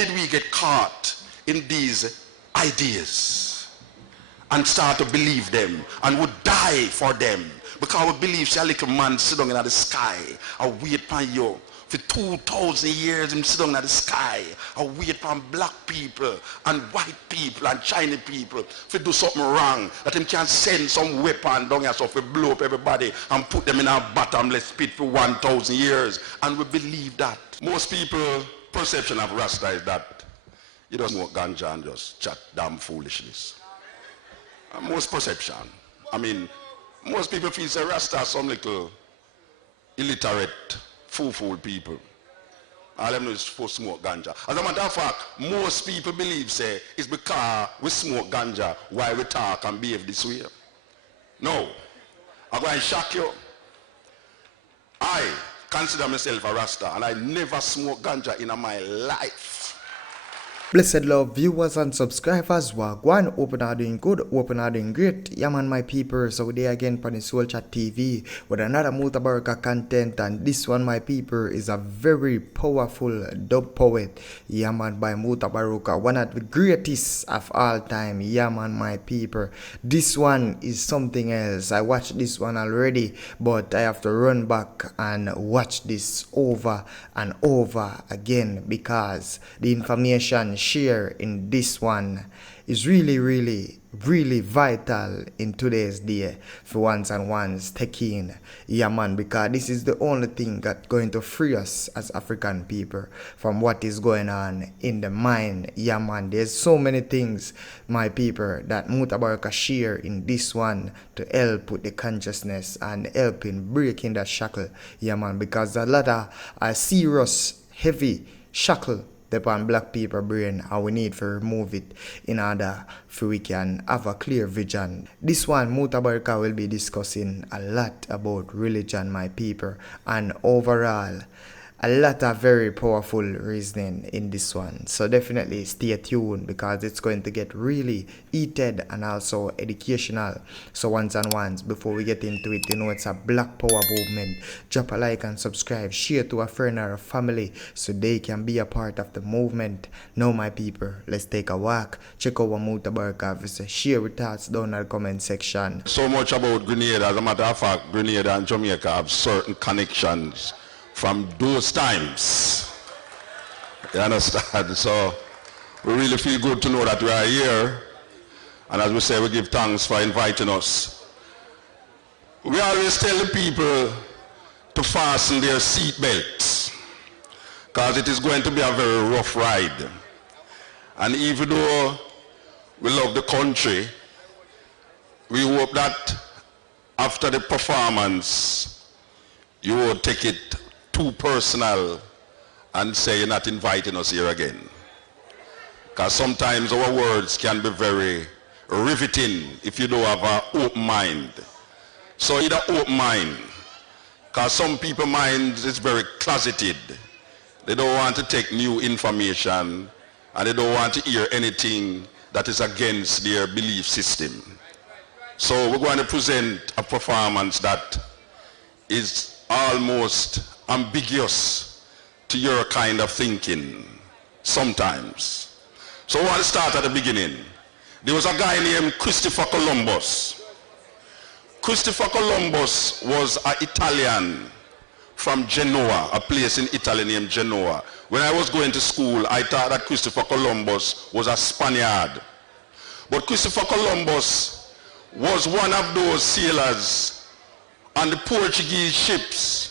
did we get caught in these ideas and start to believe them and would die for them? Because we believe a little man sit down in the sky and wait for you. For 2,000 years, him sit down in the sky and wait for black people and white people and Chinese people to do something wrong, that him can send some weapon down here so to blow up everybody and put them in a bottomless pit for 1,000 years. And we believe that. Most people perception of Rasta is that you don't smoke ganja and just chat damn foolishness. Most perception. I mean, most people feel say Rasta are some little illiterate, fool people. All them know is for smoke ganja. As a matter of fact, most people believe say it's because we smoke ganja why we talk and behave this way. No. I'm going to shock you. I consider myself a Rasta and I never smoke ganja in my life. Blessed love viewers and subscribers, wagwan, open are doing good, open are doing great. Yeah man, my people, so we again on the Soul Chat TV with another Mutabaruka content, and this one, my people, is a very powerful dub poet. Yeah man, by Mutabaruka, one of the greatest of all time. Yeah man, my people, this one is something else. I watched this one already, but I have to run back and watch this over and over again because the information share in this one is really vital in today's day for ones and ones taking. Yeah man, because this is the only thing that's going to free us as African people from what is going on in the mind. Yeah man, there's so many things, my people, that Mutabaruka share in this one to help with the consciousness and helping breaking that shackle. Yeah man, because a lot of a serious heavy shackle upon black people brain, and we need to remove it in order for we can have a clear vision. This one, Mutabaruka will be discussing a lot about religion, my people, and overall a lot of very powerful reasoning in this one. So definitely stay tuned because it's going to get really heated and also educational. So once and once, before we get into it, you know it's a black power movement. Drop a like and subscribe, share to a friend or a family so they can be a part of the movement. Now my people, let's take a walk. Check out what Mutabaruka, share with us down in the comment section. So much about Grenada. As a matter of fact, Grenada and Jamaica have certain connections from those times. You understand? So we really feel good to know that we are here. And as we say, we give thanks for inviting us. We always tell the people to fasten their seat belts because it is going to be a very rough ride. And even though we love the country, we hope that after the performance, you will take it too personal and say you're not inviting us here again. Because sometimes our words can be very riveting if you don't have an open mind. So either open mind, because some people's minds is very closeted. They don't want to take new information and they don't want to hear anything that is against their belief system. So we're going to present a performance that is almost ambiguous to your kind of thinking sometimes. So I want to start at the beginning. There was a guy named Christopher Columbus. Christopher Columbus was an Italian from Genoa, a place in Italy named Genoa. When I was going to school, I thought that Christopher Columbus was a Spaniard. But Christopher Columbus was one of those sailors on the Portuguese ships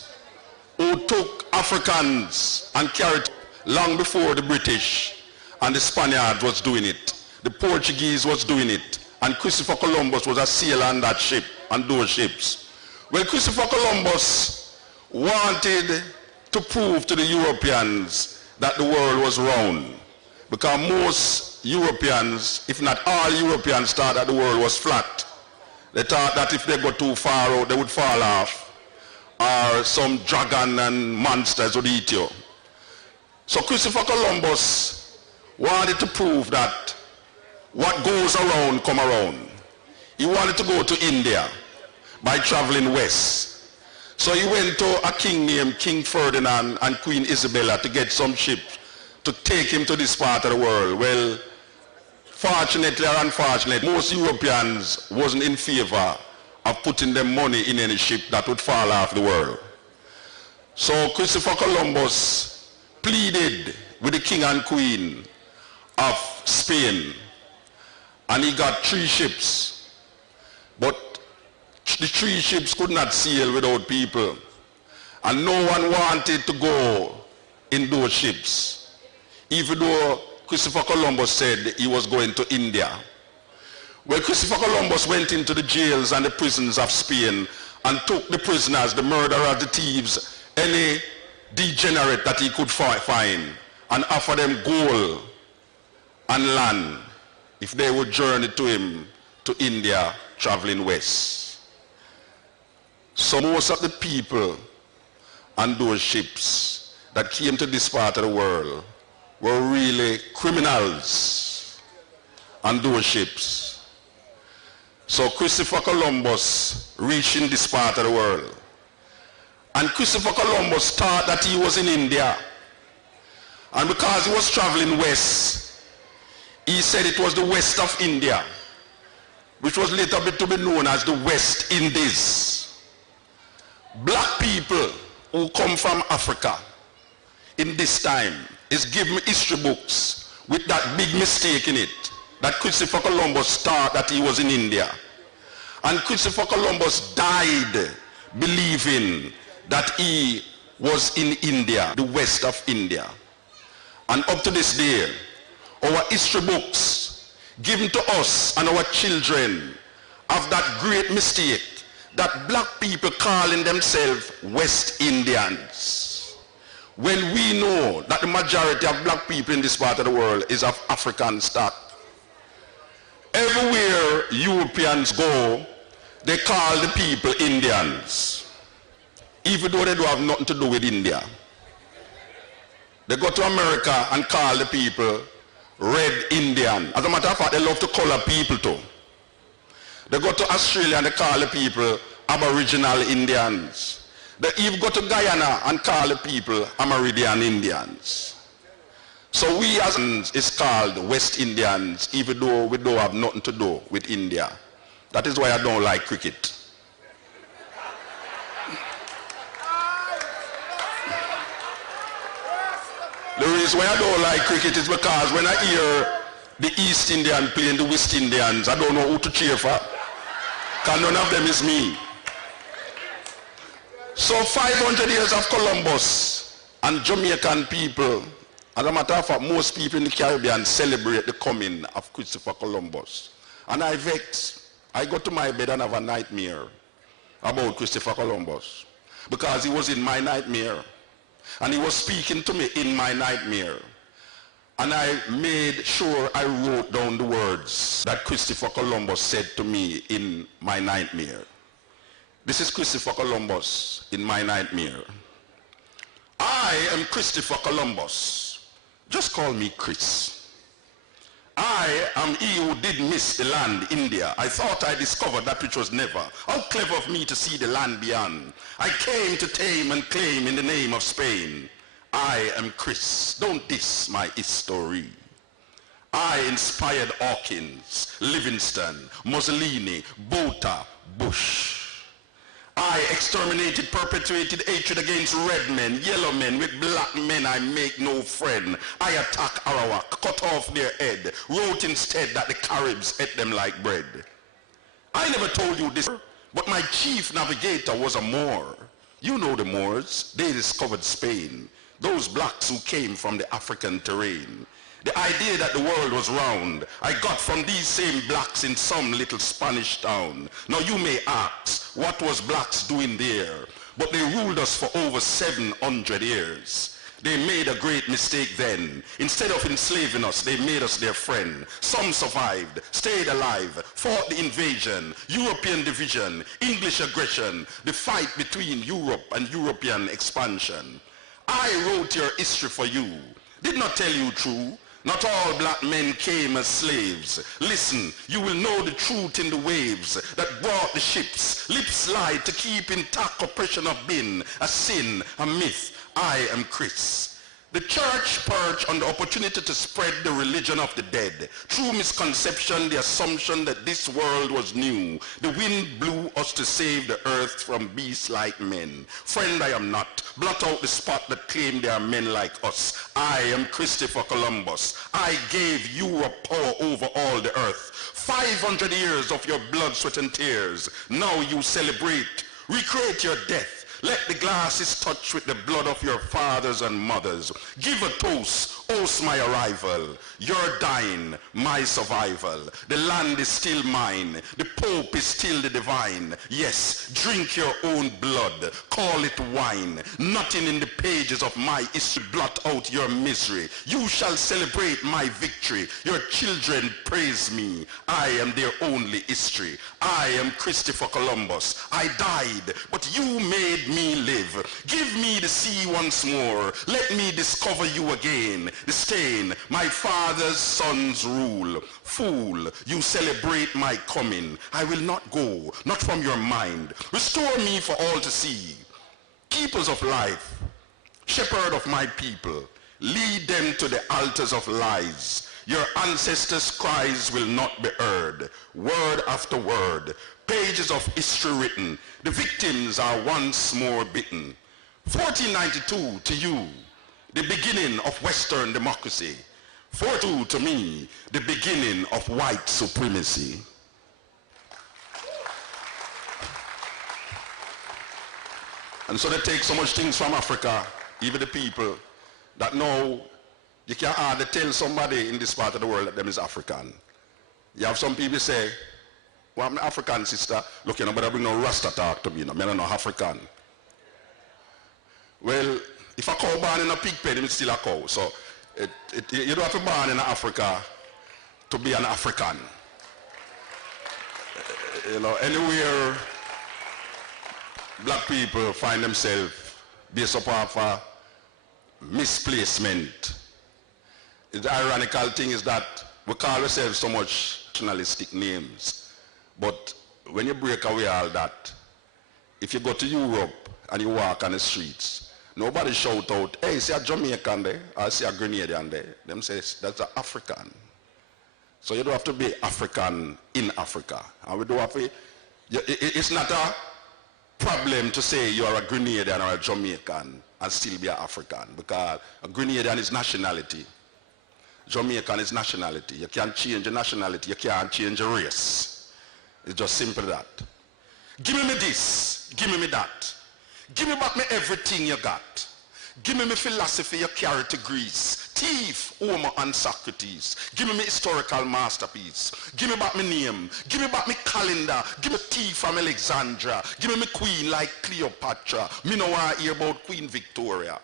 who took Africans and carried long before the British and the Spaniards was doing it. The Portuguese was doing it, and Christopher Columbus was a sailor on that ship, on those ships. Well, Christopher Columbus wanted to prove to the Europeans that the world was round, because most Europeans, if not all Europeans, thought that the world was flat. They thought that if they go too far out, they would fall off, or some dragon and monsters would eat you. So Christopher Columbus wanted to prove that what goes around come around. He wanted to go to India by traveling west. So he went to a king named King Ferdinand and Queen Isabella to get some ships to take him to this part of the world. Well, fortunately or unfortunately, most Europeans wasn't in favor of putting their money in any ship that would fall off the world. So Christopher Columbus pleaded with the king and queen of Spain, and he got 3 ships. But the 3 ships could not sail without people, and no one wanted to go in those ships, even though Christopher Columbus said he was going to India. Well, Christopher Columbus went into the jails and the prisons of Spain and took the prisoners, the murderers, the thieves, any degenerate that he could find, and offered them gold and land if they would journey to him to India, traveling west. So most of the people on those ships that came to this part of the world were really criminals on those ships. So Christopher Columbus reached in this part of the world. And Christopher Columbus thought that he was in India. And because he was traveling west, he said it was the west of India, which was later to be known as the West Indies. Black people who come from Africa in this time is given history books with that big mistake in it, that Christopher Columbus thought that he was in India. And Christopher Columbus died believing that he was in India, the west of India. And up to this day, our history books given to us and our children have that great mistake that black people calling themselves West Indians, when we know that the majority of black people in this part of the world is of African stock. Everywhere Europeans go, they call the people Indians, even though they don't have nothing to do with India. They go to America and call the people Red Indian. As a matter of fact, they love to color people too. They go to Australia and they call the people Aboriginal Indians. They even go to Guyana and call the people Amerindian Indians. So we as is called West Indians, even though we don't have nothing to do with India. That is why I don't like cricket. The reason why I don't like cricket is because when I hear the East Indian playing the West Indians, I don't know who to cheer for, because none of them is me. So 500 years of Columbus and Jamaican people, as a matter of fact, most people in the Caribbean celebrate the coming of Christopher Columbus. And I vexed. I go to my bed and have a nightmare about Christopher Columbus, because he was in my nightmare. And he was speaking to me in my nightmare. And I made sure I wrote down the words that Christopher Columbus said to me in my nightmare. This is Christopher Columbus in my nightmare. I am Christopher Columbus. Just call me Chris. I am he who did miss the land, India. I thought I discovered that which was never. How clever of me to see the land beyond. I came to tame and claim in the name of Spain. I am Chris. Don't diss my history. I inspired Hawkins, Livingston, Mussolini, Botha, Bush. I exterminated, perpetuated hatred against red men, yellow men. With black men I make no friend. I attack Arawak, cut off their head, wrote instead that the Caribs ate them like bread. I never told you this, but my chief navigator was a Moor. You know the Moors. They discovered Spain. Those blacks who came from the African terrain. The idea that the world was round, I got from these same blacks in some little Spanish town. Now you may ask, what was blacks doing there? But they ruled us for over 700 years. They made a great mistake then. Instead of enslaving us, they made us their friend. Some survived, stayed alive, fought the invasion, European division, English aggression, the fight between Europe and European expansion. I wrote your history for you. Did not tell you true. Not all black men came as slaves. Listen, you will know the truth in the waves that brought the ships. Lips lied to keep intact oppression of been, a sin, a myth. I am Chris. The church perched on the opportunity to spread the religion of the dead. Through misconception, the assumption that this world was new. The wind blew us to save the earth from beasts like men. Friend, I am not. Blot out the spot that claim they are men like us. I am Christopher Columbus. I gave Europe power over all the earth. 500 years of your blood, sweat, and tears. Now you celebrate. Recreate your death. Let the glasses touch with the blood of your fathers and mothers. Give a toast, toast my arrival. You're dying, my survival. The land is still mine. The Pope is still the divine. Yes, drink your own blood. Call it wine. Nothing in the pages of my history blot out your misery. You shall celebrate my victory. Your children praise me. I am their only history. I am Christopher Columbus. I died, but you made me live. Give me the sea once more. Let me discover you again. The stain, my father's son's rule. Fool, you celebrate my coming. I will not go, not from your mind. Restore me for all to see. Keepers of life, shepherd of my people, lead them to the altars of lies. Your ancestors' cries will not be heard. Word after word, pages of history written. The victims are once more bitten. 1492 to you, the beginning of Western democracy. 42 to me, the beginning of white supremacy. And so they take so much things from Africa, even the people, that now you can't hardly tell somebody in this part of the world that them is African. You have some people say, well, I'm an African sister. Look, you know, but I bring no Rasta talk to me. I'm not African. Well, if a cow born in a pig pen, it's still a cow. So you don't have to born in Africa to be an African. You know, anywhere black people find themselves based upon misplacement. The ironical thing is that we call ourselves so much nationalistic names. But when you break away all that, if you go to Europe and you walk on the streets, nobody shout out, hey, see a Jamaican there, or see a Grenadian there. Them say, that's an African. So you don't have to be African in Africa. And we don't have to, it's not a problem to say you're a Grenadian or a Jamaican and still be an African, because a Grenadian is nationality. Jamaican is nationality. You can't change your nationality, you can't change your race. It's just simple that. Give me this, give me that. Give me back me everything you got. Give me philosophy you carry to Greece. Thief, Homer and Socrates. Give me historical masterpiece. Give me back my name. Give me back my calendar. Give me tea from Alexandria. Give me queen like Cleopatra. Me no want to hear about Queen Victoria.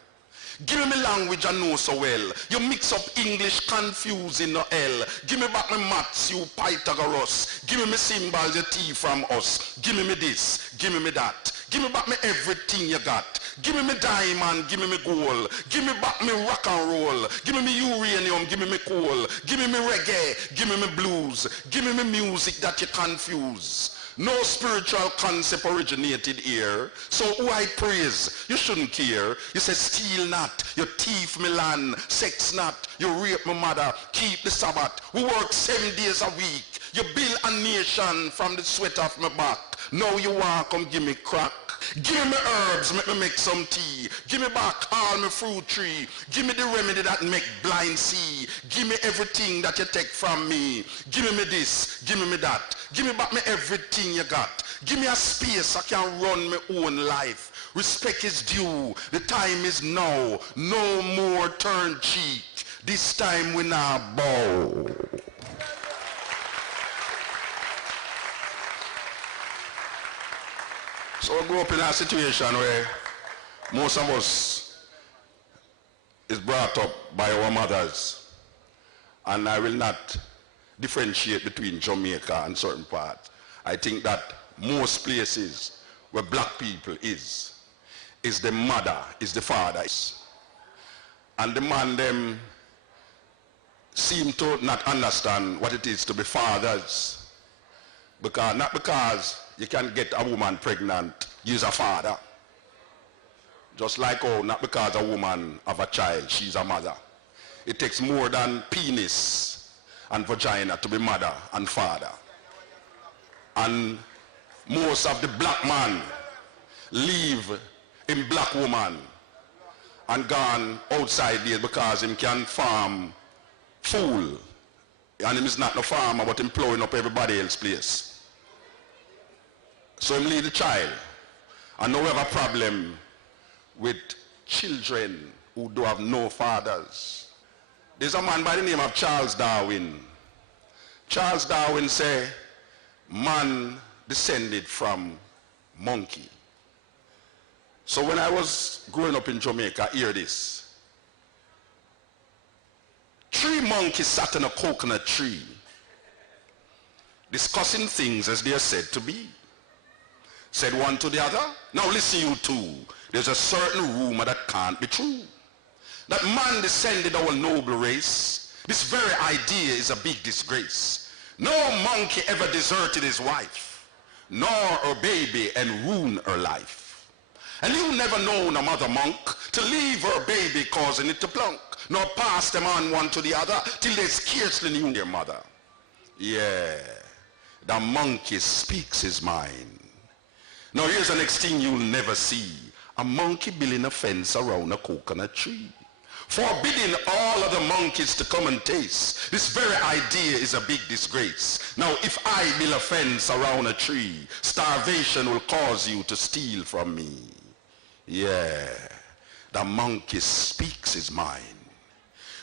Give me language I know so well. You mix up English confusing no L. Give me back my maths, you Pythagoras. Give me symbols, you tea from us. Give me this, give me that. Give me back me everything you got. Give me diamond, give me gold. Give me back me rock and roll. Give me uranium, give me coal. Give me reggae, give me blues. Give me music that you confuse. No spiritual concept originated here. So who I praise, you shouldn't care. You say steal not, you thief me land, sex not, you rape my mother, keep the Sabbath. We work 7 days a week. You build a nation from the sweat of my back. Now you want come give me crack. Give me herbs, make me make some tea. Give me back all my fruit tree. Give me the remedy that make blind see. Give me everything that you take from me. Give me this, give me that. Give me back me everything you got. Give me a space I can run my own life. Respect is due. The time is now. No more turn cheek. This time we not bow. So we grew up in a situation where most of us is brought up by our mothers. And I will not differentiate between Jamaica and certain parts. I think that most places where black people is the mother, is the father. And the man them seem to not understand what it is to be fathers. Not because you can get a woman pregnant, use a father. Just like oh, not because a woman have a child, she's a mother. It takes more than penis and vagina to be mother and father. And most of the black man leave him black woman and gone outside there because him can farm fool. And him is not no farmer, but him plowing up everybody else's place. So him leave the child. And now we have a problem with children who do have no fathers. There's a man by the name of Charles Darwin. Charles Darwin say, man descended from monkey. So when I was growing up in Jamaica, hear this. 3 monkeys sat in a coconut tree, discussing things as they are said to be. Said one to the other, now listen you two, there's a certain rumor that can't be true. That man descended our noble race. This very idea is a big disgrace. No monkey ever deserted his wife, nor her baby and ruined her life. And you never known a mother monk to leave her baby causing it to plunk, nor pass them on one to the other till they scarcely knew their mother. Yeah, the monkey speaks his mind. Now here's the next thing you'll never see. A monkey building a fence around a coconut tree, forbidding all other monkeys to come and taste. This very idea is a big disgrace. Now if I build a fence around a tree, starvation will cause you to steal from me. Yeah, the monkey speaks his mind.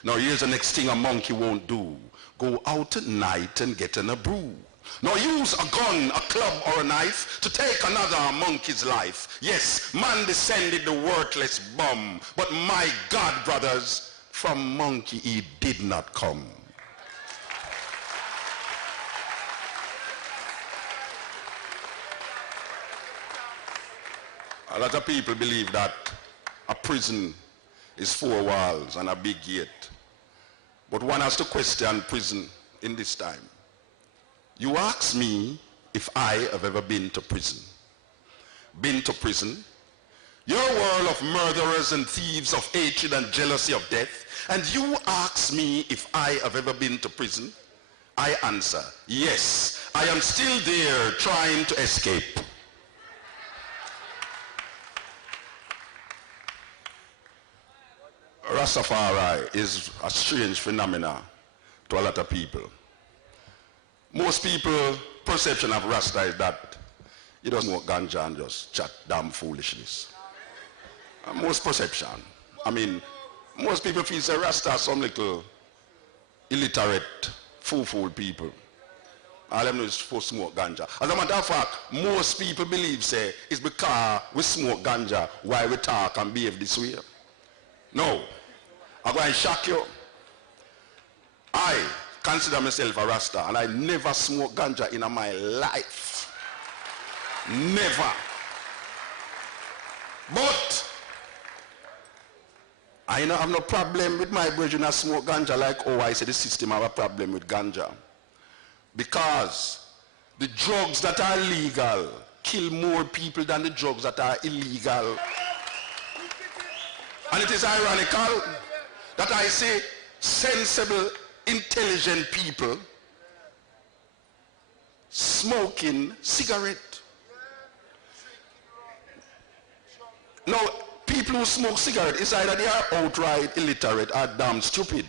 Now here's the next thing a monkey won't do. Go out at night and get in a brew. Nor use a gun, a club, or a knife to take another monkey's life. Yes, man descended the worthless bum, but my God, brothers, from monkey he did not come. A lot of people believe that a prison is 4 walls and a big gate. But one has to question prison in this time. You ask me if I have ever been to prison. Been to prison? Your world of murderers and thieves, of hatred and jealousy of death. And you ask me if I have ever been to prison? I answer, yes, I am still there trying to escape. Rastafari is a strange phenomenon to a lot of people. Most people's perception of Rasta is that he doesn't smoke ganja and just chat damn foolishness. Most perception. I mean, most people feel say Rasta are some little illiterate, fool people. All them know is for smoke ganja. As a matter of fact, most people believe say it's because we smoke ganja why we talk and behave this way. No. I'm going to shock you. I consider myself a Rasta and I never smoke ganja in my life. Never. But I don't have no problem with my brethren that smoke ganja like I say the system have a problem with ganja. Because the drugs that are legal kill more people than the drugs that are illegal. And it is ironical that I say sensible, intelligent people smoking cigarette. Now, people who smoke cigarette, it's either they are outright illiterate or damn stupid.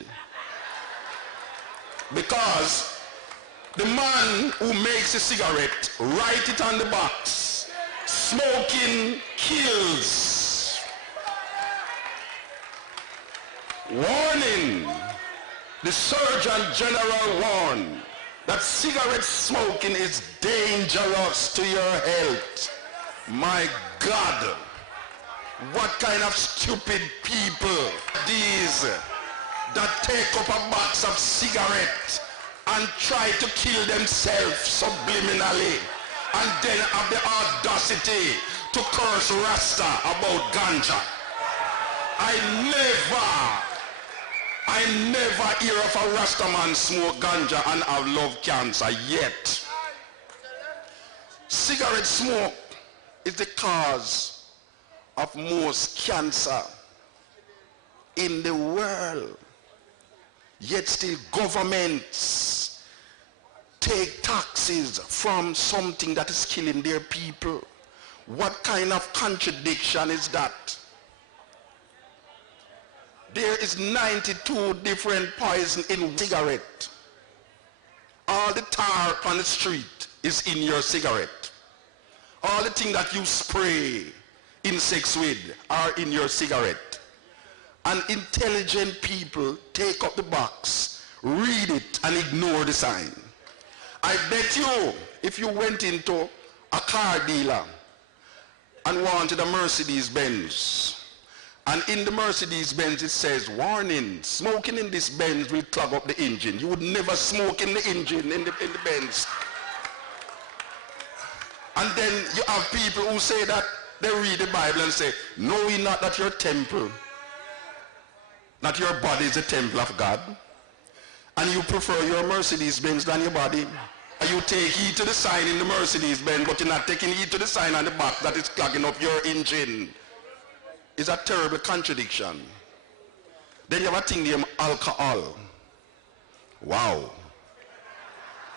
Because the man who makes a cigarette, write it on the box, smoking kills. Warning, the Surgeon General warned that cigarette smoking is dangerous to your health. My God, what kind of stupid people these that take up a box of cigarettes and try to kill themselves subliminally and then have the audacity to curse Rasta about ganja. I never hear of a Rasta man smoke ganja and have love cancer yet. Cigarette smoke is the cause of most cancer in the world. Yet still governments take taxes from something that is killing their people. What kind of contradiction is that? There is 92 different poison in cigarette. All the tar on the street is in your cigarette. All the things that you spray insects with are in your cigarette. And intelligent people take up the box, read it, and ignore the sign. I bet you, if you went into a car dealer and wanted a Mercedes-Benz, and in the Mercedes-Benz it says, warning, smoking in this Benz will clog up the engine. You would never smoke in the engine in the Benz. And then you have people who say that they read the Bible and say, know ye not that your temple, not your body is the temple of God? And you prefer your Mercedes-Benz than your body. And you take heed to the sign in the Mercedes-Benz, but you're not taking heed to the sign on the back that is clogging up your engine. It's a terrible contradiction. Then you have a thing named alcohol. Wow.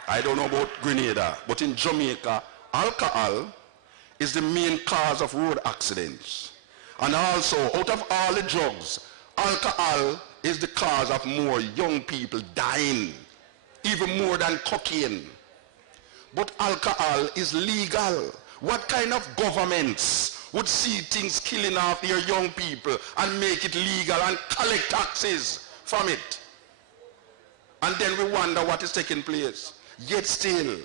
I don't know about Grenada, but in Jamaica, alcohol is the main cause of road accidents. And also, out of all the drugs, alcohol is the cause of more young people dying, even more than cocaine. But alcohol is legal. What kind of governments would see things killing off their young people and make it legal and collect taxes from it? And then we wonder what is taking place. Yet still,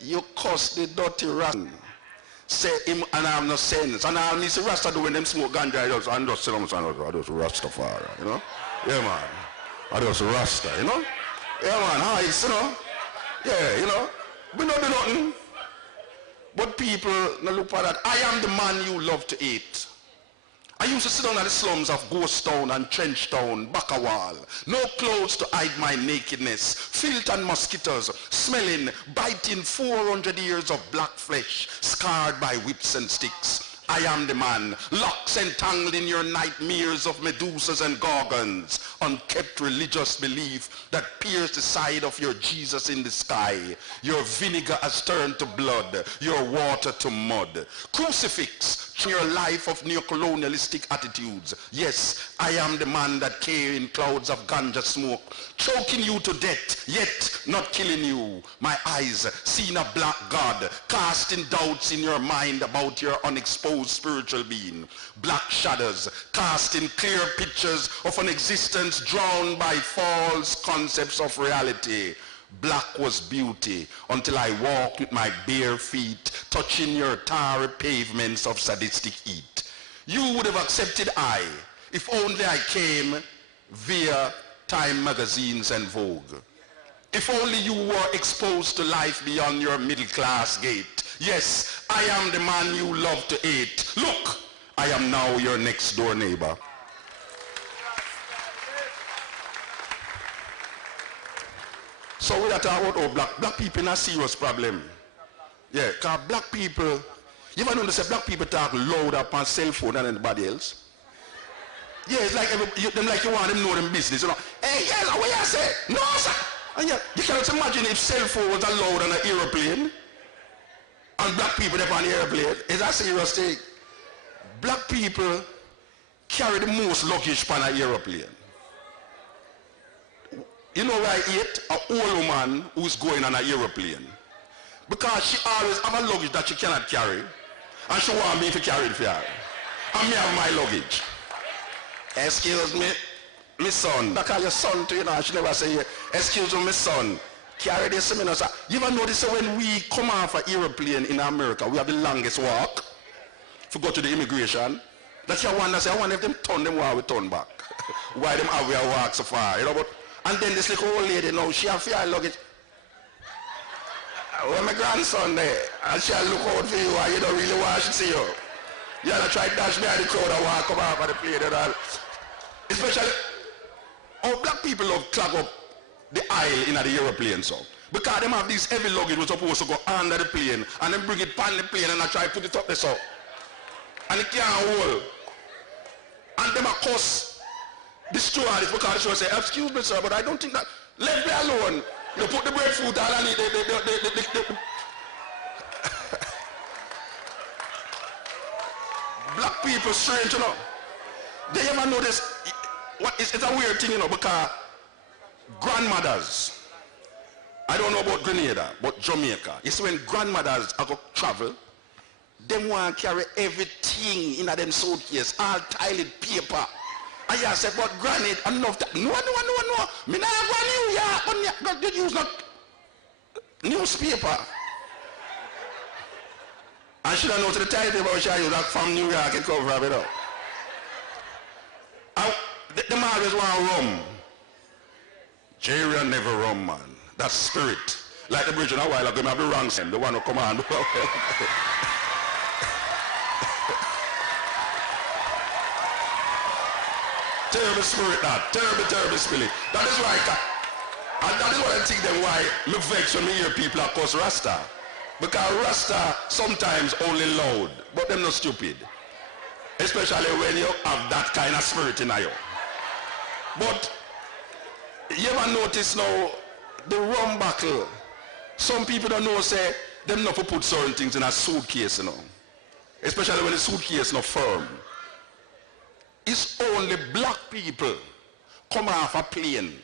you curse the dirty Rasta. Say him and I have no sense. And I need to Rasta do when them smoke ganja. I just say, I just Rastafari, you know? Yeah, man. I just Rasta, you know? Yeah, man. How it's, you know? Yeah, you know? We don't do nothing. But people now look for that. I am the man you love to eat. I used to sit down at the slums of Ghost Town and Trench Town, Bakawal. No clothes to hide my nakedness. Filth and mosquitoes, smelling, biting 400 years of black flesh, scarred by whips and sticks. I am the man, locks entangled in your nightmares of Medusas and Gorgons, unkept religious belief that pierced the side of your Jesus in the sky. Your vinegar has turned to blood, your water to mud. Crucifix, your life of neocolonialistic attitudes. Yes, I am the man that came in clouds of ganja smoke, choking you to death, yet not killing you. My eyes seen a black God, casting doubts in your mind about your unexposed spiritual being. Black shadows casting clear pictures of an existence drawn by false concepts of reality. Black was beauty until I walked with my bare feet, touching your tarry pavements of sadistic heat. You would have accepted I, if only I came via Time magazines and Vogue. If only you were exposed to life beyond your middle class gate. Yes, I am the man you love to hate. Look, I am now your next door neighbor. So we are talking about black people in a serious problem. Yeah, because black people, you ever notice that black people talk louder on cell phone than anybody else? Yeah, it's like like you want them to know them business, you know. Hey, yes, what you say? No, sir. And yeah, you cannot imagine if cell phone was allowed on an aeroplane and black people up on the airplane. It's a serious thing. Black people carry the most luggage on an aeroplane. You know where I ate? An old woman who's going on an aeroplane. Because she always have a luggage that she cannot carry. And she want me to carry it for her. And me have my luggage. Excuse me, my son. I call your son to you know, she never say, excuse me, my son. Carry this, you know, sir. You ever notice that when we come off an aeroplane in America, we have the longest walk to go to the immigration? That's your wonder, say, I wonder if them turn them while we turn back. Why them have we walk so far, you know, but and then this little old lady now, she have her luggage. Well, my grandson there, and she'll look out for you and you don't really want to see you. You have to try to dash behind the crowd and walk come off of the plane and all. Especially, how black people love clog up the aisle in the aeroplane so. Because them have these heavy luggage was supposed to go under the plane and then bring it on the plane and I try to put it up there so. and it can't hold. And them a cuss the stewardess because the stewardess say, excuse me sir, but I don't think that, let me alone. You put the breadfruit down and eat the black people strange, you know. They ever notice, it's a weird thing, you know, because grandmothers, I don't know about Grenada, but Jamaica, you see when grandmothers are going to travel, they want to carry everything in them suitcase, all tiled paper. And you say, but granny, enough that. No. Me not go New York, but they use not newspaper. And she don't know to the title about she use that from New York and cover it up. Them always want rum. Jerry never rum, man. That's spirit. Like the bridge in a while ago, I have the wrong side. The one who come on. Terrible spirit that. Terrible spirit. That is right. And that is what I think them why me vex when me hear people are cause Rasta. Because Rasta sometimes only loud, but them not stupid. Especially when you have that kind of spirit in you. But you ever notice now the rum buckle? Some people don't know say them not to put certain things in a suitcase, you know. Especially when the suitcase not firm. It's only black people come off a plane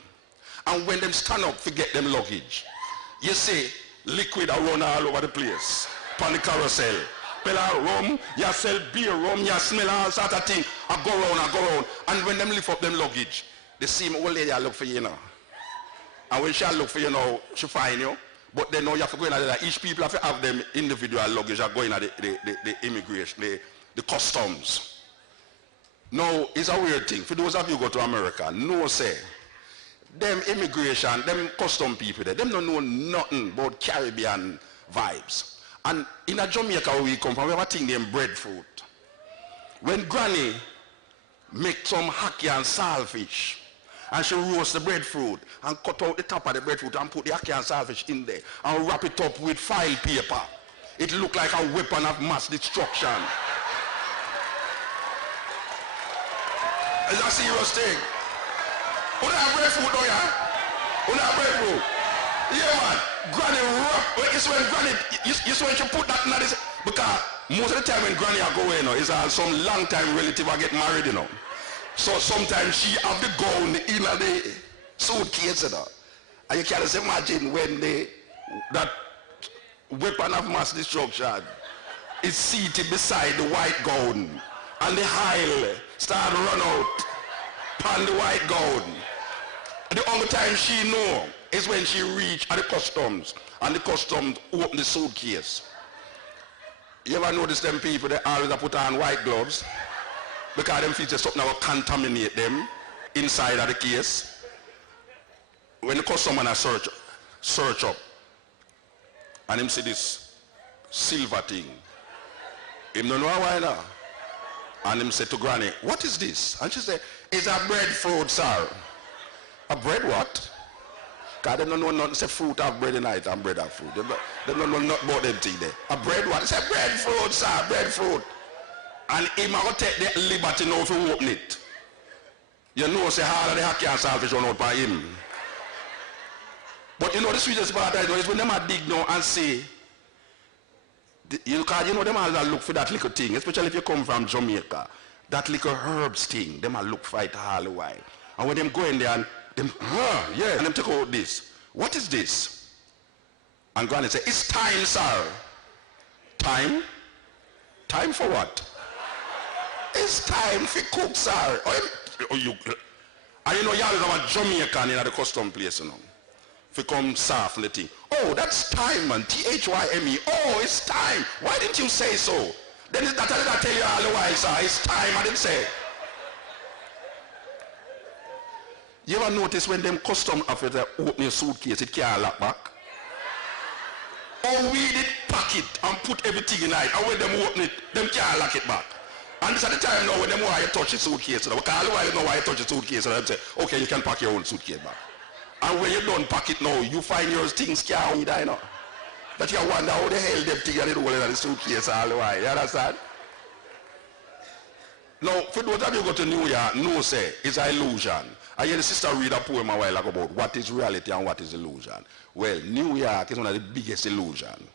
and when them stand up to get them luggage, you see liquid are run all over the place. Pan the carousel. Pella rum, you sell beer rum, you smell all sort of thing. I go round. And when them lift up them luggage, they see my old lady I look for you now. And when she look for you now, she find you. But then now you have to go in there. Each people have to have them individual luggage are going at the immigration, the customs. Now, it's a weird thing. For those of you who go to America, no say, them immigration, them custom people there, them don't know nothing about Caribbean vibes. And in a Jamaica where we come from, we have a thing named breadfruit. When Granny make some hacky and saltfish, and she roast the breadfruit, and cut out the top of the breadfruit, and put the hacky and saltfish in there, and wrap it up with file paper, it look like a weapon of mass destruction. It's a serious thing. Who have breadfruit now, yeah? Who have breadfruit? Yeah, man. Granny wrap. It's when Granny, you see when she put that in this, because most of the time when Granny are going, you know, it's some long time relative I get married, you know. So sometimes she have the gown in the suitcase, you know. And you can just imagine when that weapon of mass destruction is seated beside the white gown. And the aisle start to run out upon the white gown. The only time she know is when she reach at the customs and the customs open the suitcase. You ever notice them people that always put on white gloves because them features something that will contaminate them inside of the case. When the customer search up and him see this silver thing, him don't know why now. And him said to Granny, what is this? And she said, it's a breadfruit, sir. A bread what? Because they don't know nothing. Say fruit have bread in it and bread have fruit. They don't know nothing about them thing there. A bread what? He said, breadfruit, sir, breadfruit. And him going to take the liberty now to open it. You know, say, all of the hacky and saltfish run out by him. But you know, the sweetest part is when them are dig now and say, you know them all look for that little thing, especially if you come from Jamaica. That little herbs thing, them all look for it all the while. And when them go in there and them, yeah, and them take out this. What is this? And Granny say, it's time, sir. Time? Time for what? It's time for cook, sir. And you know, you always have a Jamaican in the custom place, you know. If you come soft and the thing. Oh, that's time, man. T-H-Y-M-E. Oh, it's time. Why didn't you say so? Then that I tell you all the while, sir. It's time, I didn't say. You ever notice when them custom officer open your suitcase, it can't lock back? Or we did pack it and put everything in it, and when them open it, them can't lock it back. And this at the time now when them why you touch the suitcase, because all the while you know why you touch the suitcase, and them say, okay, you can pack your own suitcase back. And when you don't pack it now, you find your things can't either, you know. That you wonder how the hell them thing and it roll in the suitcase all the while, you understand? Now, for those of you who go to New York, no say, it's an illusion. I hear the sister read a poem a while ago about what is reality and what is illusion. Well, New York is one of the biggest illusion.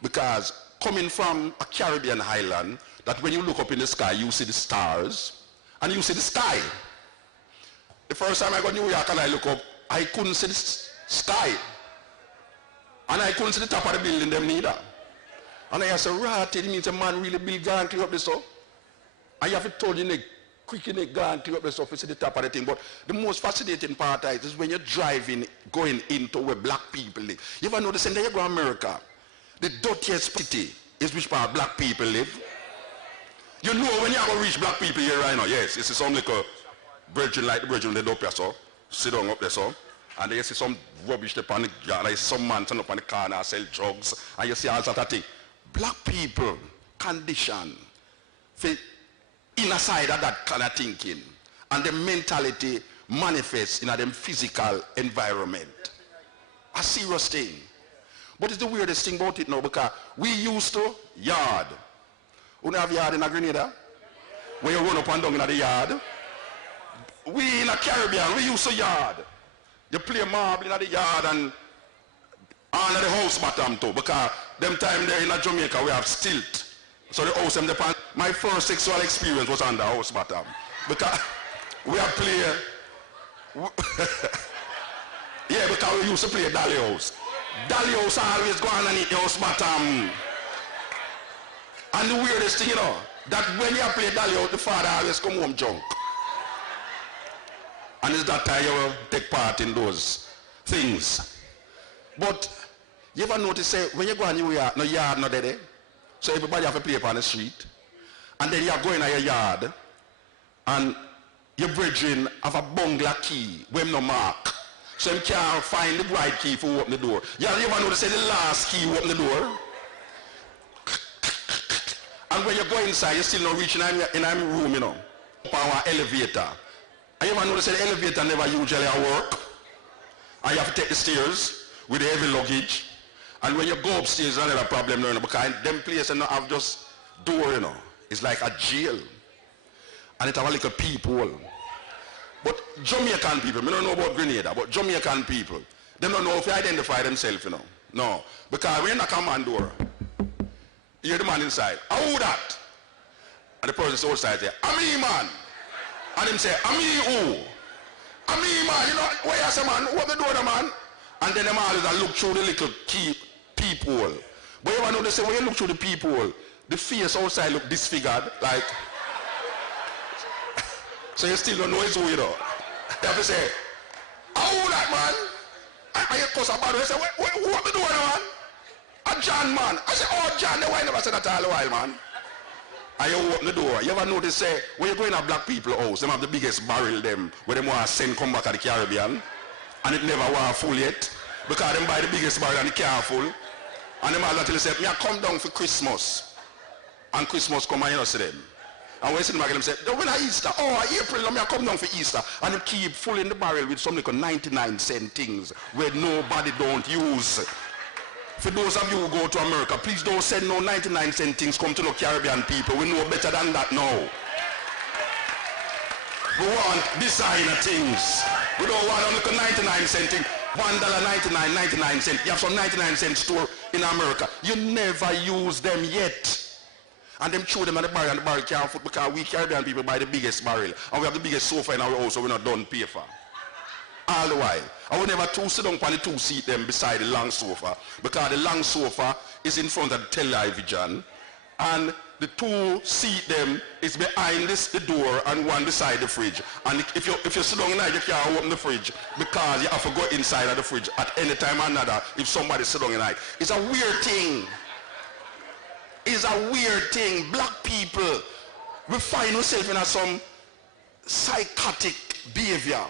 Because coming from a Caribbean island, that when you look up in the sky, you see the stars and you see the sky. The first time I got to New York and I look up, I couldn't see the sky. And I couldn't see the top of the building them neither. And I said, right, it means a man really build and clear up this stuff. And you have to told you, quick in the gun, clear up the stuff, you see the top of the thing. But the most fascinating part is when you're driving, going into where black people live. You ever notice in the you go to America, the dirtiest city is which part black people live? You know when you are going to reach black people here right now, yes, you see some like a virgin like the virgin they do up here, so sit down up there, so. And then you see some rubbish up on the yard, and some man turn up on the corner and sell drugs, and you see all that thing. Black people condition for inner side of that kind of thinking, and the mentality manifests in them physical environment. A serious thing. But it's the weirdest thing about it now, because we used to yard. You have yard in a Grenada? Where you run up and down in the yard. We in a Caribbean, we used to yard. You play marble in the yard and under the house bottom too, because them time there in Jamaica we have stilt. So the house them depend. My first sexual experience was on the house bottom. Because we have play yeah, because we used to play dolly house. Dolly house always go on the house bottom. And the weirdest thing, you know, that when you play dolly house, the father always come home drunk. And it's that time you will take part in those things. But you ever notice, say, when you go in your yard, no yard, no there. So everybody have to play upon the street. And then you are going to your yard, and your brethren have a bungler key, with no mark. So you can't find the right key for open the door. You ever notice, say, the last key open the door? And when you go inside, you still not reaching in a room, you know, up our elevator. And you ever notice that the elevator never usually work? And you have to take the stairs with the heavy luggage. And when you go upstairs, there's another problem, you know, because them places don't have just door, you know. It's like a jail. And it have a little peephole. But Jamaican people, I don't know about Grenada, but Jamaican people, they don't know if they identify themselves, you know. No. Because when you knock on man door, you hear the man inside, who that? And the person outside say, I'm me, man. And him say, I'm me who? I'm me, man. You know, where you say, man? What the door, the man? And then them always look through the little peephole. But you know, they say, when you look through the peephole, the face outside look disfigured, like. So you still don't know it's who, you know. You have to say, who that, man? And you cuss about it. You say, who the door, man? A John, man. I say, oh, John, the why never said that all the while, man. And you open the door. You ever notice, say, when you go in a black people house, them have the biggest barrel them, where they want to send come back to the Caribbean, and it never was full yet, because them buy the biggest barrel and the car full. And them all until they say, me I come down for Christmas. And Christmas come and you know see them. And when you see them again, them say, when I Easter, oh, April, me I come down for Easter. And they keep filling the barrel with some little 99-cent things, where nobody don't use. For those of you who go to America, please don't send no 99-cent things come to the Caribbean people. We know better than that now. We want designer things. We don't want a little 99-cent thing. $1.99, 99 cents. You have some 99-cent store in America. You never use them yet. And them throw them at the barrel and the barrel can't foot because we Caribbean people buy the biggest barrel. And we have the biggest sofa in our house, so we're not done pay for. All the while. I would never sit down on the two seat them beside the long sofa, because the long sofa is in front of the television and the two seat them is behind the door and one beside the fridge. And if you sit down in there, you can't open the fridge because you have to go inside of the fridge at any time or another if somebody sit down in there. It's a weird thing. It's a weird thing. Black people, we find ourselves in some psychotic behavior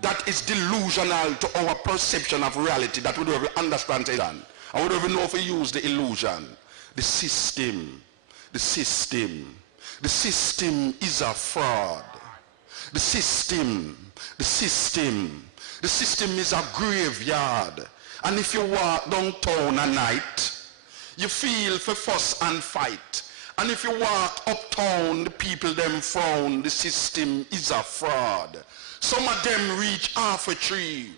that is delusional to our perception of reality that we don't even understand it. And we don't even know if we use the illusion. The system is a fraud. The system is a graveyard. And if you walk downtown at night, you feel for fuss and fight. And if you walk uptown, the people them frown, the system is a fraud. Some of them reach half a tree.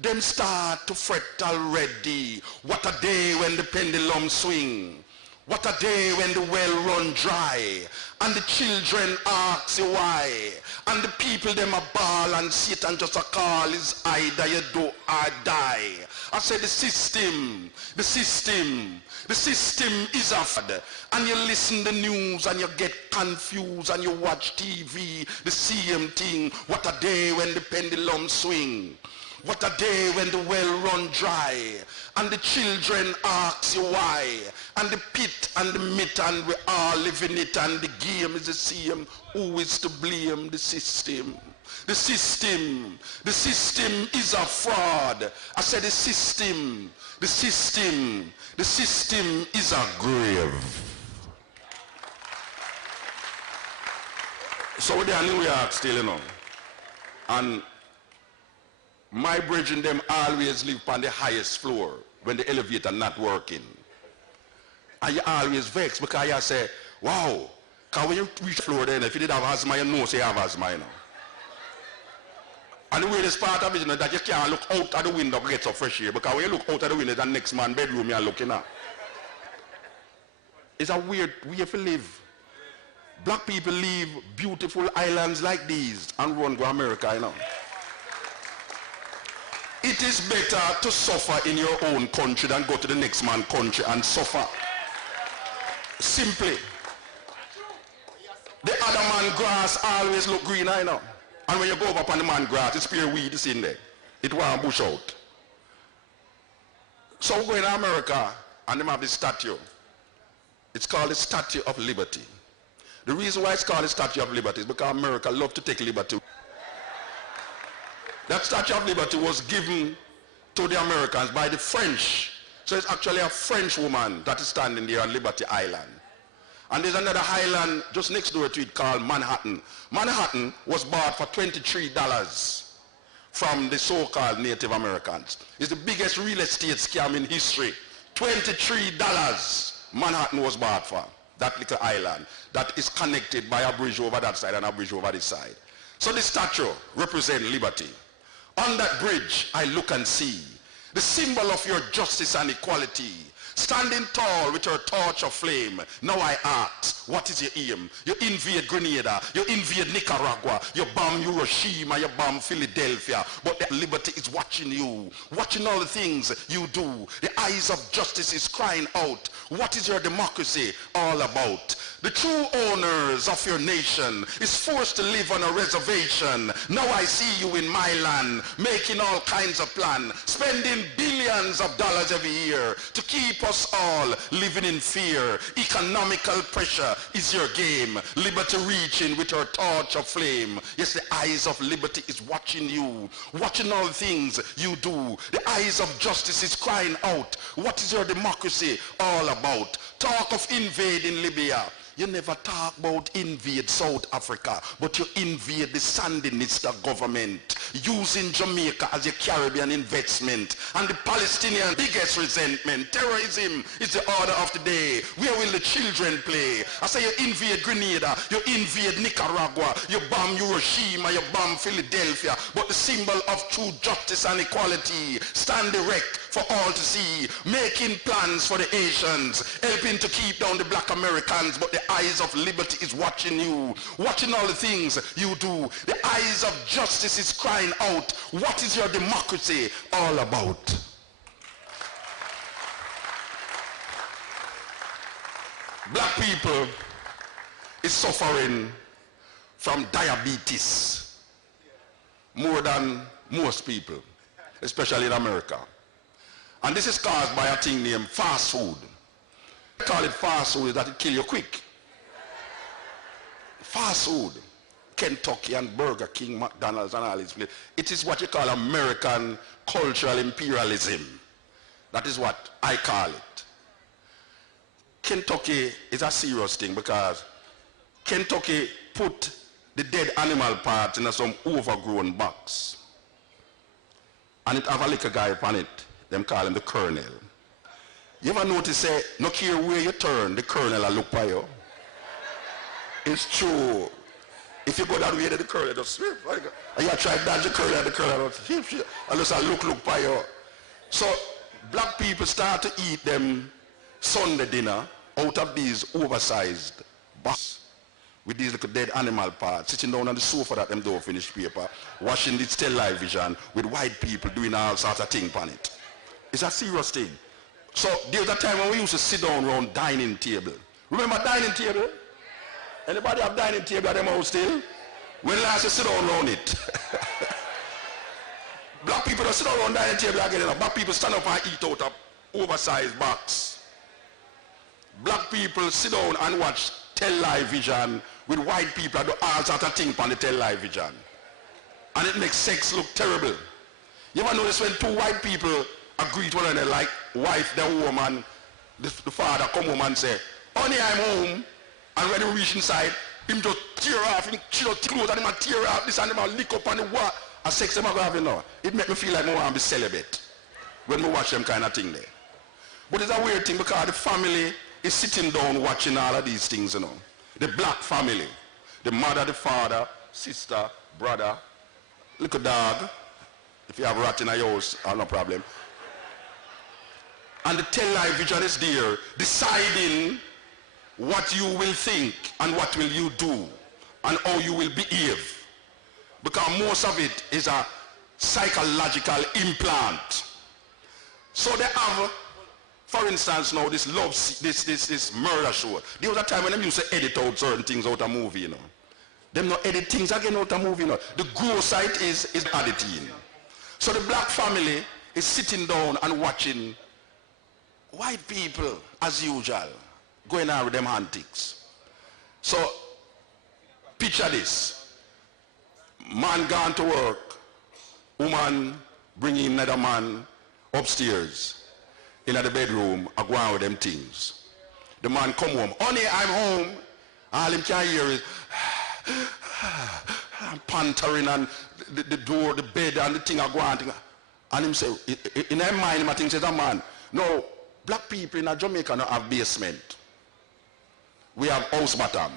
Them start to fret already. What a day when the pendulum swing. What a day when the well run dry. And the children ask you why. And the people them a ball and Satan just a call is either you do or die. I said the system is a fraud. And you listen the news and you get confused and you watch TV, the same thing. What a day when the pendulum swing. What a day when the well run dry, and the children ask you why, and the pit and the myth, and we all live in it, and the game is the same. Who is to blame? The system. The system is a fraud. I said the system is a grave. So they are New York still, you know. And my brethren them always live on the highest floor when the elevator not working. And you always vex because you say, wow, because when you reach the floor then, if you did have asthma, you know say you have asthma, you know. And the weirdest part of it is that you can't look out of the window to get some fresh air, because when you look out of the window, the next man's bedroom you're looking at. It's a weird way to live. Black people leave beautiful islands like these and run to America, you know. It is better to suffer in your own country than go to the next man's country and suffer. Simply. The other man's grass always look green, I know. And when you go up on the man's grass, it's pure weed is in there. It won't bush out. So we go in America and they have this statue. It's called the Statue of Liberty. The reason why it's called the Statue of Liberty is because America loves to take liberty. That Statue of Liberty was given to the Americans by the French. So it's actually a French woman that is standing there on Liberty Island. And there's another island just next door to it called Manhattan. Manhattan was bought for $23 from the so-called Native Americans. It's the biggest real estate scam in history. $23 Manhattan was bought for, that little island that is connected by a bridge over that side and a bridge over this side. So the statue represents liberty. On that bridge, I look and see the symbol of your justice and equality, standing tall with your torch of flame. Now I ask, what is your aim? You invade Grenada, you invade Nicaragua, you bomb Hiroshima, you bomb Philadelphia, but the liberty is watching you, watching all the things you do. The eyes of justice is crying out. What is your democracy all about? The true owners of your nation is forced to live on a reservation. Now I see you in my land, making all kinds of plans, spending billions of dollars every year to keep us all living in fear. Economical pressure is your game. Liberty reaching with her torch of flame. Yes, the eyes of liberty is watching you, watching all the things you do. The eyes of justice is crying out. What is your democracy all about? Talk of invading Libya. You never talk about invade South Africa, but you invade the Sandinista government, using Jamaica as a Caribbean investment. And the Palestinian biggest resentment, terrorism is the order of the day. Where will the children play? I say you invade Grenada, you invade Nicaragua, you bomb Hiroshima, you bomb Philadelphia, but the symbol of true justice and equality stand erect for all to see, making plans for the Asians, helping to keep down the black Americans, but the eyes of liberty is watching you, watching all the things you do. The eyes of justice is crying out. What is your democracy all about? Black people is suffering from diabetes more than most people, especially in America. And this is caused by a thing named fast food. They call it fast food is that it kills you quick. Fast food, Kentucky and Burger King, McDonald's and all these places. It is what you call American cultural imperialism. That is what I call it. Kentucky is a serious thing because Kentucky put the dead animal parts in some overgrown box. And it have a little guy upon it. Them call him the colonel. You ever notice, say, no care where you turn, the colonel will look for you? It's true. If you go that way, then the curl just sweep. And you try to dodge the curl and the curl and just look by you. So black people start to eat them Sunday dinner out of these oversized boxes with these little dead animal parts, sitting down on the sofa that them don't finish paper, watching this television with white people doing all sorts of things on it. It's a serious thing. So there was a time when we used to sit down around dining table. Remember dining table? Anybody have dining table at them house still? When last you sit down around it? Black people don't sit down around dining table again. Black people stand up and eat out of oversized box. Black people sit down and watch television with white people and do all sorts of things on the television. And it makes sex look terrible. You ever notice when two white people agree to one another, like wife, the woman, the father come home and say, honey, I'm home. And when he reach inside, him just tear off, him chill clothes and him a tear off this and him a lick up on the wall. And sex them a go have now. It make me feel like I want to be celibate when we watch them kind of thing there. But it's a weird thing because the family is sitting down watching all of these things, you know. The black family, the mother, the father, sister, brother, little dog. If you have a rat in your house, no problem. And the television is there deciding what you will think and what will you do and how you will behave. Because most of it is a psychological implant. So they have, for instance, now this love, this murder show. There was a time when they used to edit out certain things out of a movie, you know. Them not edit things again out of a movie, you know. The gross side is editing. So the black family is sitting down and watching white people, as usual, going out with them antics. So, picture this. Man gone to work, woman bringing another man upstairs in the bedroom and go on with them things. The man come home, honey, I'm home. All him can hear is pantering and the door, the bed and the thing are going. And him say, in her mind, I think says a man, no, black people in Jamaica don't have basement. We have house bottom.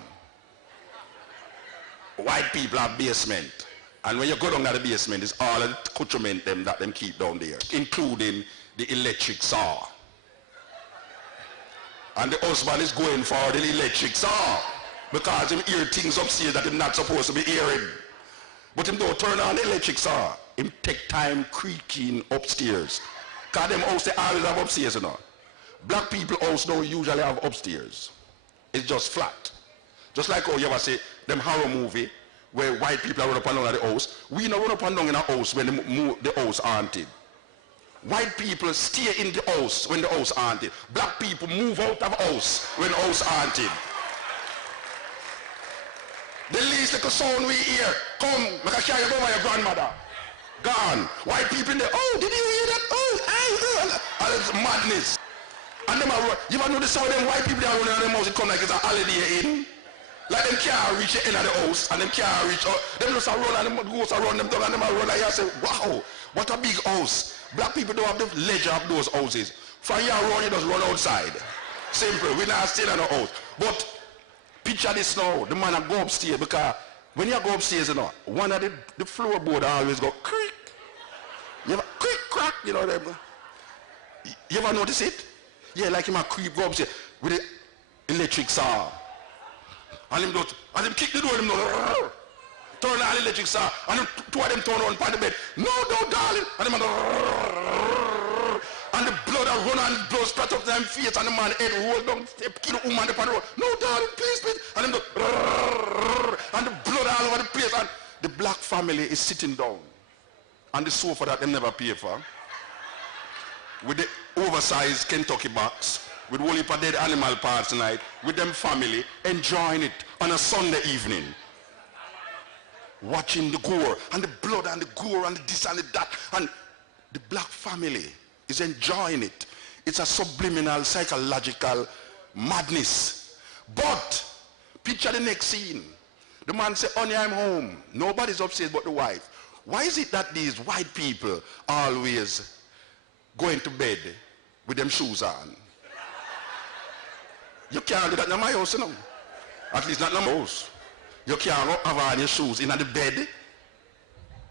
White people have basement. And when you go down to the basement, it's all the accoutrement them that them keep down there, including the electric saw. And the husband is going for the electric saw because him hear things upstairs that he's not supposed to be hearing. But him don't turn on the electric saw. Him take time creaking upstairs. Because them house they always have upstairs, you know. Black people house don't usually have upstairs. It's just flat. Just like how you ever say, them horror movie, where white people are run up and down at the house. We don't run up and down in a house when the house haunted. White people stay in the house when the house haunted. Black people move out of the house when the house haunted. The least little sound we hear, come, make a carry go by your grandmother. Gone. White people in there, oh, did you hear that? Oh, and it's madness. And them are, you ever notice how them white people that are running around them house, it come like it's a holiday in? Like them can't reach the end of the house and them can't reach out. Them just a run and them goes around them down and them a run and you say, wow, what a big house. Black people don't have the leisure of those houses. From here around you just run outside. Simple, we not staying in the house. But picture this now, the man go upstairs because when you go upstairs, you know, one of the floorboard always go creak. You ever creak, crack, you know them. You ever notice it? Yeah, like him a creep go upstairs with the electric saw. And him kick the door, him turn on the electric saw, and him, two of them turn on the bed. No, darling. And him and the blood run and blood splat up them face, and the man head roll down, kill the woman upon the road. No, darling, please. And him and the blood all over the place, and the black family is sitting down on the sofa that they never pay for, with the oversized Kentucky box, with whole heap of dead animal parts tonight, with them family, enjoying it on a Sunday evening. Watching the gore, and the blood, and the gore, and the this and the that, and the black family is enjoying it. It's a subliminal, psychological madness. But, picture the next scene. The man say, honey, I'm home. Nobody's upstairs but the wife. Why is it that these white people always going to bed with them shoes on? You can't do that in my house, you know. At least not no house. You can't have on your shoes in the bed.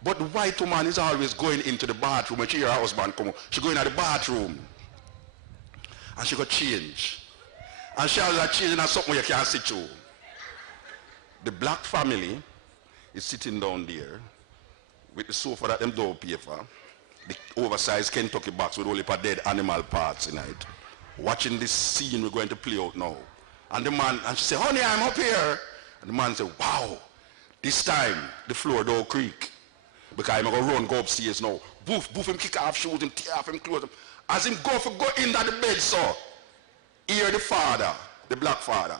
But the white woman is always going into the bathroom when she hear her husband come. She go in the bathroom. And she go change. And she has changing at something you can't sit through. The black family is sitting down there with the sofa that them door paper, the oversized Kentucky box with all the dead animal parts in it, watching this scene we're going to play out now. And the man, and she said, honey, I'm up here. And the man said, wow, this time the floor don't creak. Because I'm going to run, go upstairs now. Boof, boof, him kick off shoes, him tear off him clothes. As him go into the bed, so hear the father, the black father.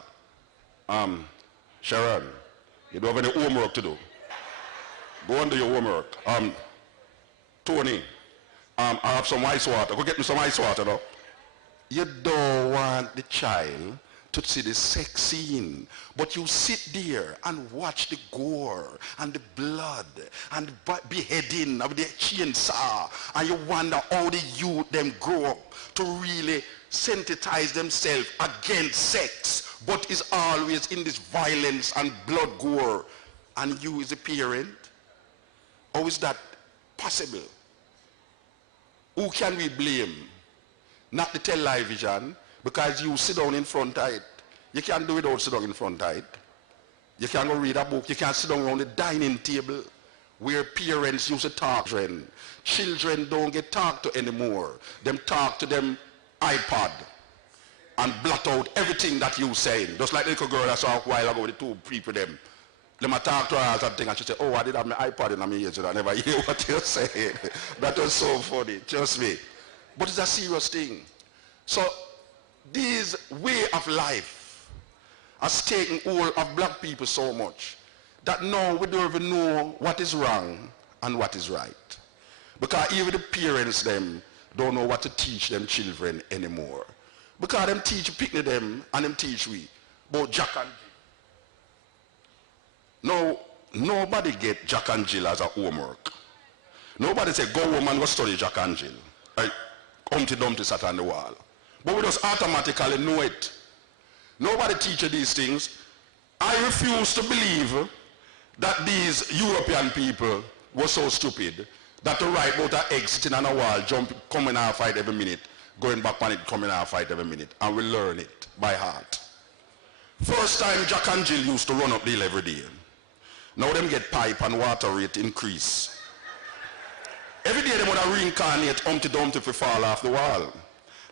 Sharon, you don't have any homework to do. Go and do your homework. Tony, I have some ice water. Go get me some ice water though. You don't want the child to see the sex scene, but you sit there and watch the gore and the blood and the beheading of the chainsaw, and you wonder how the youth them grow up to really sensitize themselves against sex, but is always in this violence and blood gore, and you as a parent, how is that possible? Who can we blame? Not the television, because you sit down in front of it. You can't do it without sit down in front of it. You can't go read a book. You can't sit down around the dining table where parents used to talk to children. Children don't get talked to anymore. Them talk to them iPod and blot out everything that you saying. Just like the little girl I saw a while ago with the two people them. Them I talk to her and thing, and she said, oh, I did have my iPod in my ears and I never hear what you're saying. That was so funny, trust me. But it's a serious thing. So this way of life has taken hold of black people so much that now we don't even know what is wrong and what is right. Because even the parents them don't know what to teach them children anymore. Because them teach picnic them and them teach we about Jack and Jill. Now, nobody get Jack and Jill as a homework. Nobody say go home and go study Jack and Jill. Like Humpty Dumpty sat on the wall. But we just automatically know it. Nobody teaches these things. I refuse to believe that these European people were so stupid that to write about an egg sitting on a wall, jump, coming out fight every minute, going back on it, coming out fight every minute, and we learn it by heart. First time Jack and Jill used to run up the hill every day. Now them get pipe and water rate increase. Every day they want to reincarnate Humpty Dumpty if we fall off the wall.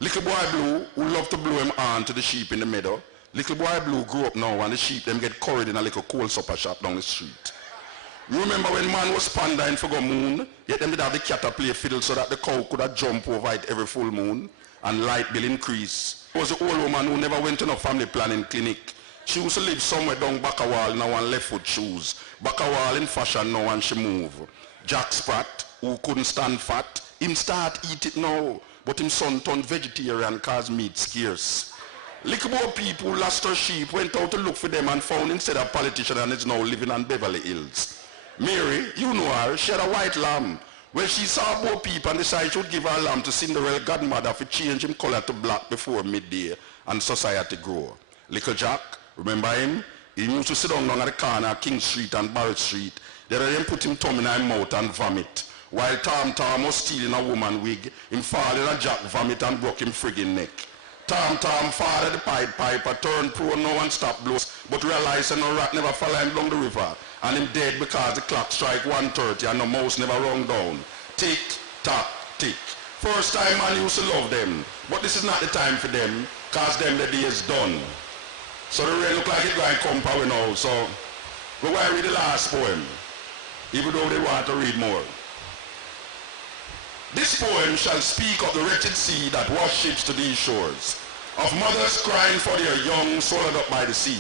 Little boy Blue, who love to blow him on to the sheep in the meadow. Little boy Blue grew up now and the sheep them get curried in a little coal supper shop down the street. You remember when man was pondering for the moon, yet them did have the cat to play fiddle so that the cow could have jump over it every full moon and light bill increase. It was an old woman who never went to no family planning clinic. She used to live somewhere down back a wall now on left foot shoes. Back a wall in fashion now and she move. Jack Spratt, who couldn't stand fat, him start eat it now. But him son turned vegetarian cause meat scarce. Little more people lost their sheep, went out to look for them and found instead of politician and is now living on Beverly Hills. Mary, you know her, she had a white lamb. When she saw more people and decided she would give her lamb to Cinderella godmother for change him color to black before midday and society grow. Little Jack, remember him? He used to sit down at the corner of King Street and Barrett Street. They then put him thumb in his mouth and vomit. While Tom was stealing a woman wig, him fall in a Jack vomit and broke him friggin' neck. Tom father the Pied Piper turned pro now and stop blows, but realized that no rat never follow him down the river, and him dead because the clock strike 1:30 and the mouse never rung down. Tick, tock, tick. First time man used to love them, but this is not the time for them, cause them the day is done. So the rain look like it going to come power now, so we're going to read the last poem, even though they want to read more. This poem shall speak of the wretched sea that washed ships to these shores, of mothers crying for their young swallowed up by the sea.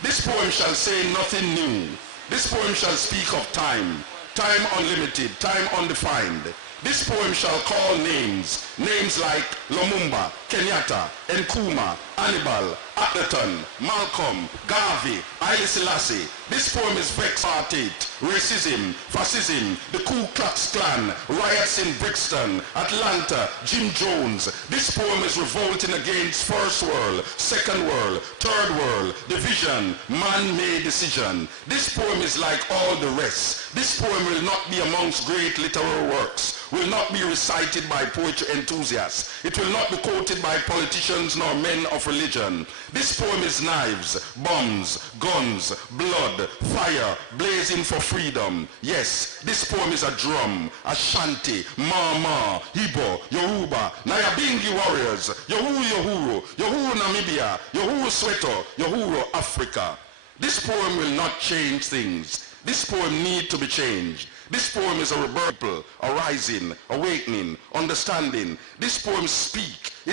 This poem shall say nothing new. This poem shall speak of time, time unlimited, time undefined. This poem shall call names, names like Lumumba, Kenyatta, Nkrumah, Hannibal, Akhenaton, Malcolm, Garvey, Haile Selassie. This poem is vexated, racism, fascism, the Ku Klux Klan, riots in Brixton, Atlanta, Jim Jones. This poem is revolting against first world, second world, third world, division, man-made decision. This poem is like all the rest. This poem will not be amongst great literary works, will not be recited by poetry enthusiasts. It will not be quoted by politicians nor men of religion. This poem is knives, bombs, guns, blood, fire, blazing for freedom. Yes, this poem is a drum, a shanty, mama, Igbo, Yoruba, Nyabingi warriors, Yohuru, Yohuru Namibia, Yohuru Soweto, Yohuru Africa. This poem will not change things. This poem need to be changed. This poem is a rebirth, a rising, awakening, understanding. This poem is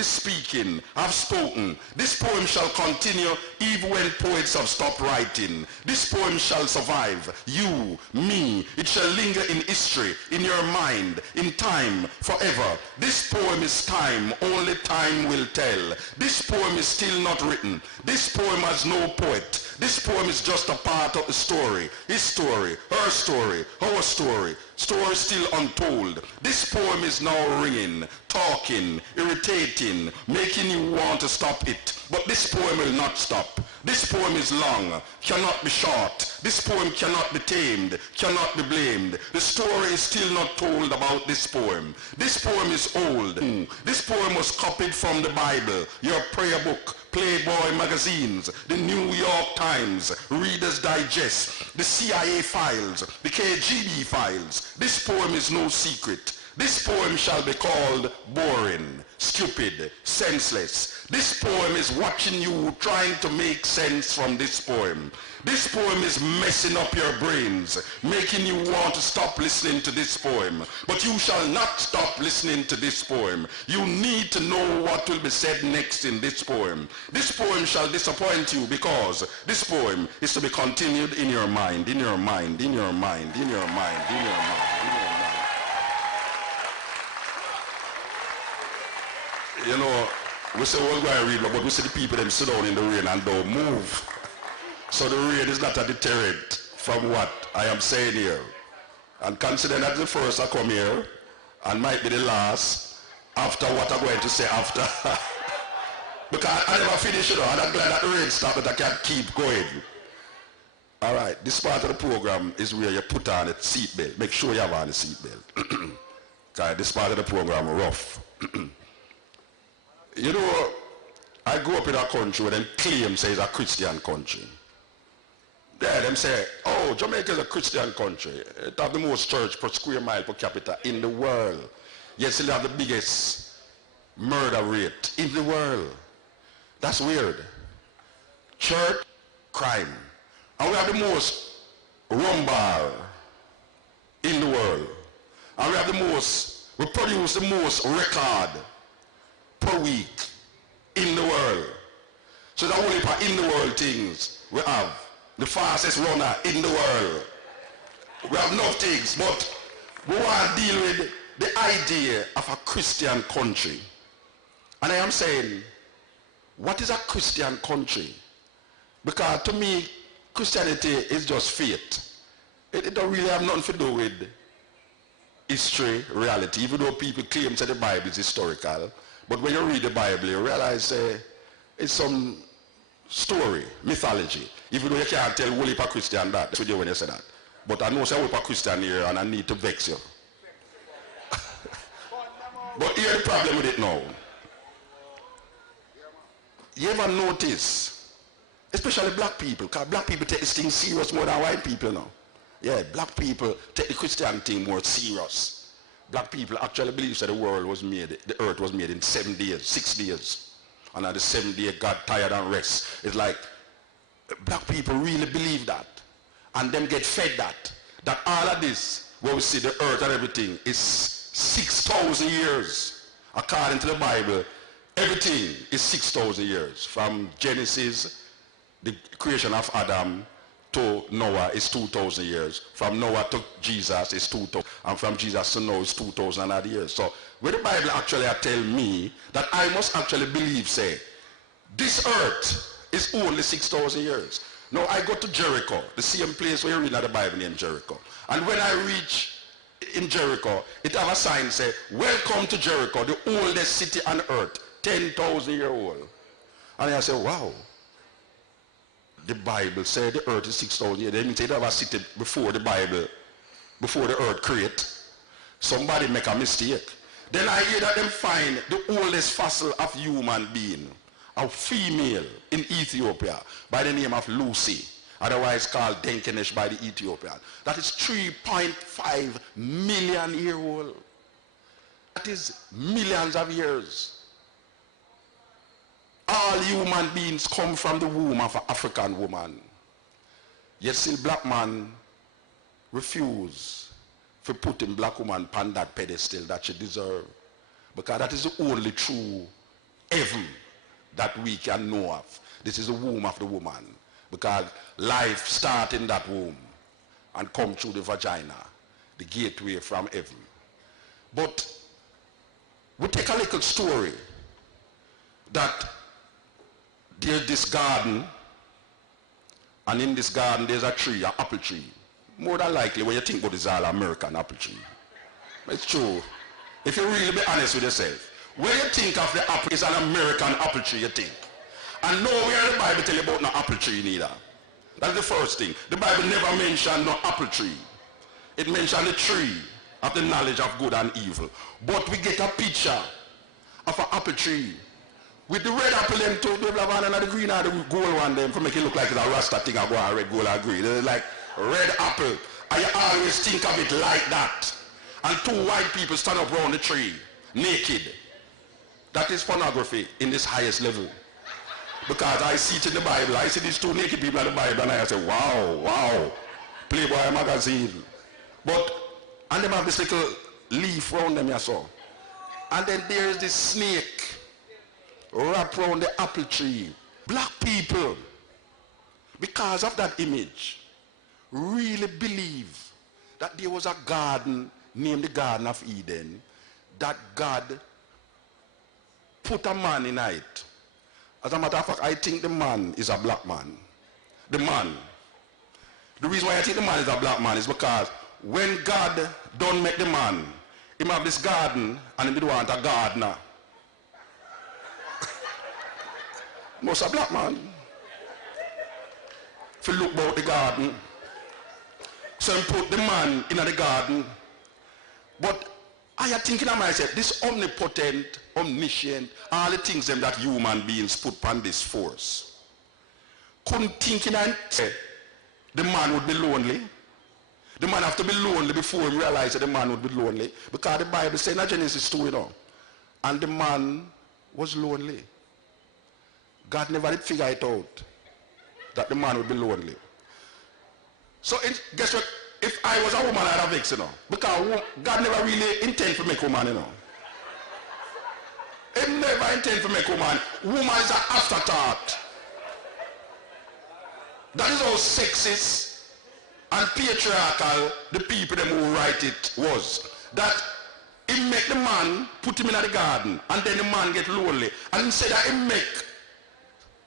speaking, have spoken. This poem shall continue even when poets have stopped writing. This poem shall survive, you, me. It shall linger in history, in your mind, in time, forever. This poem is time, only time will tell. This poem is still not written. This poem has no poet. This poem is just a part of the story. His story, her story, our story. Story still untold. This poem is now ringing, talking, irritating, making you want to stop it. But this poem will not stop. This poem is long, cannot be short. This poem cannot be tamed, cannot be blamed. The story is still not told about this poem. This poem is old. This poem was copied from the Bible, your prayer book, Playboy magazines, the New York Times, Reader's Digest, the CIA files, the KGB files. This poem is no secret. This poem shall be called boring, stupid, senseless. This poem is watching you trying to make sense from this poem. This poem is messing up your brains, making you want to stop listening to this poem. But you shall not stop listening to this poem. You need to know what will be said next in this poem. This poem shall disappoint you because this poem is to be continued in your mind, in your mind, in your mind, in your mind, in your mind, in your mind. You know, we say we're going to read, but we see the people them sit down in the rain and don't move. So the rain is not a deterrent from what I am saying here. And considering that the first I come here and might be the last after what I'm going to say after. Because I never finish it, and I'm glad that the rain stopped, but I can keep going. All right, this part of the program is where you put on a seatbelt. Make sure you have on a seatbelt. Okay, this part of the program is rough. You know, I grew up in a country where them claim say it's a Christian country. There, them say, oh, Jamaica is a Christian country. It have the most church per square mile per capita in the world. Yes, it have the biggest murder rate in the world. That's weird. Church, crime. And we have the most rum bar in the world. And we produce the most record per week in the world. So the only part in the world things we have. The fastest runner in the world. We have enough things, but we want to deal with the idea of a Christian country. And I am saying, what is a Christian country? Because to me, Christianity is just faith. It don't really have nothing to do with history, reality, even though people claim that the Bible is historical. But when you read the Bible, you realize it's some story, mythology. Even though you can't tell whole heap of Christian that. That's what you when you say that. But I know say whole heap of Christian here and I need to vex you. But here's the problem with it now. You ever notice, especially black people, because black people take this thing serious more than white people now. Yeah, black people take the Christian thing more serious. Black people actually believe that the earth was made in 7 days, 6 days. And on the 7th day, God tired and rest. It's like, black people really believe that. And them get fed that. That all of this, where we see the earth and everything, is 6,000 years. According to the Bible, everything is 6,000 years. From Genesis, the creation of Adam, to Noah is 2,000 years. From Noah to Jesus is 2,000. And from Jesus to Noah is 2,000 odd years. So, where the Bible actually tell me that I must actually believe, say, this earth It's only 6,000 years. Now I go to Jericho, the same place where you read in the Bible named Jericho. And when I reach in Jericho, it have a sign say, welcome to Jericho, the oldest city on earth, 10,000 years old. And I say, wow. The Bible said the earth is 6,000 years. They didn't say it have a city before the Bible, before the earth create. Somebody make a mistake. Then I hear that them find the oldest fossil of human being, a female in Ethiopia by the name of Lucy, otherwise called Denkenesh by the Ethiopian. That is 3.5 million years old. That is millions of years. All human beings come from the womb of an African woman. Yet still black man refuse to put in black woman on that pedestal that she deserve. Because that is the only true heaven that we can know of. This is the womb of the woman. Because life starts in that womb and come through the vagina, the gateway from heaven. But we take a little story that there's this garden, and in this garden there's a tree, an apple tree. More than likely when you think about it, it's all American apple tree. It's true. If you really be honest with yourself, when you think of the apple, it's an American apple tree, you think. And nowhere in the Bible tell you about no apple tree neither. That's the first thing. The Bible never mentioned no apple tree. It mentioned the tree of the knowledge of good and evil. But we get a picture of an apple tree with the red apple them too, the black and the green and the gold one them to make it look like it's a Rasta thing I go on red, gold and green. It's like red apple. And you always think of it like that. And two white people stand up around the tree, naked. That is pornography in this highest level. Because I see it in the Bible. I see these two naked people in the Bible and I say, wow, wow. Playboy magazine. But, and they have this little leaf around them, you saw. And then there is this snake wrapped around the apple tree. Black people, because of that image, really believe that there was a garden named the Garden of Eden, that God put a man in it. As a matter of fact, I think the man is a black man. The man. The reason why I think the man is a black man is because when God don't make the man, he have this garden and he don't want a gardener. Most a black man. If you look about the garden, so he put the man in the garden. But I am thinking of myself, this omnipotent, omniscient, all the things them that human beings put on this force. Couldn't think in and say the man would be lonely. The man have to be lonely before he realized that the man would be lonely. Because the Bible says in Genesis 2, you know. And the man was lonely. God never did figure it out that the man would be lonely. So guess what? If I was a woman, I'd have vexed, you know. Because God never really intended to make a woman, you know. He never intended to make a woman. Woman is an afterthought. That is how sexist and patriarchal the people them who write it was. That he make the man, put him in the garden, and then the man get lonely. And instead that he make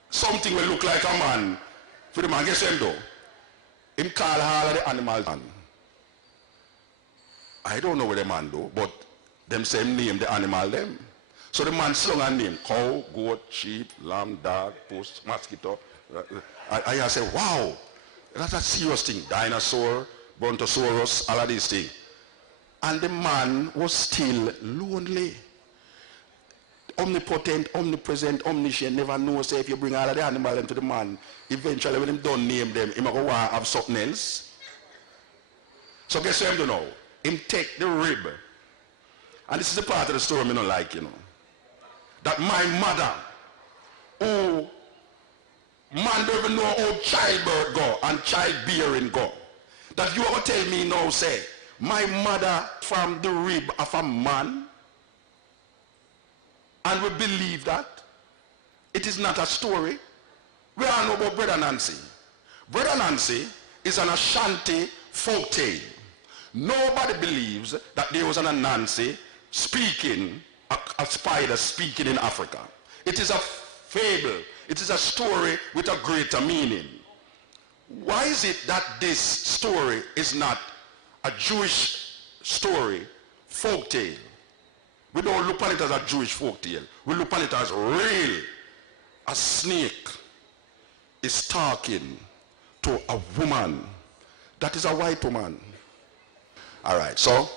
something will look like a man for the man. Guess what him do? Him call all of the animals man. I don't know what the man do, but them same name the animal them. So the man slung a name, cow, goat, sheep, lamb, dog, post, mosquito. I say, wow, that's a serious thing. Dinosaur, brontosaurus, all of these things. And the man was still lonely. Omnipotent, omnipresent, omniscient, never knows if you bring all of the animals into the man, eventually when him don't name them, he might go have something else. So guess what him do now? Him take the rib. And this is the part of the story I don't like, you know. That my mother, who man don't even know how childbirth go and childbearing go. That you are going to tell me now, say, my mother from the rib of a man, and we believe that it is not a story. We all know about Brother Nancy. Brother Nancy is an Ashanti folk tale. Nobody believes that there was an Anansi speaking, a spider speaking in Africa. It is a fable. It is a story with a greater meaning. Why is it that this story is not a Jewish story, folk tale? We don't look at it as a Jewish folk tale. We look at it as real. A snake is talking to a woman that is a white woman. All right, so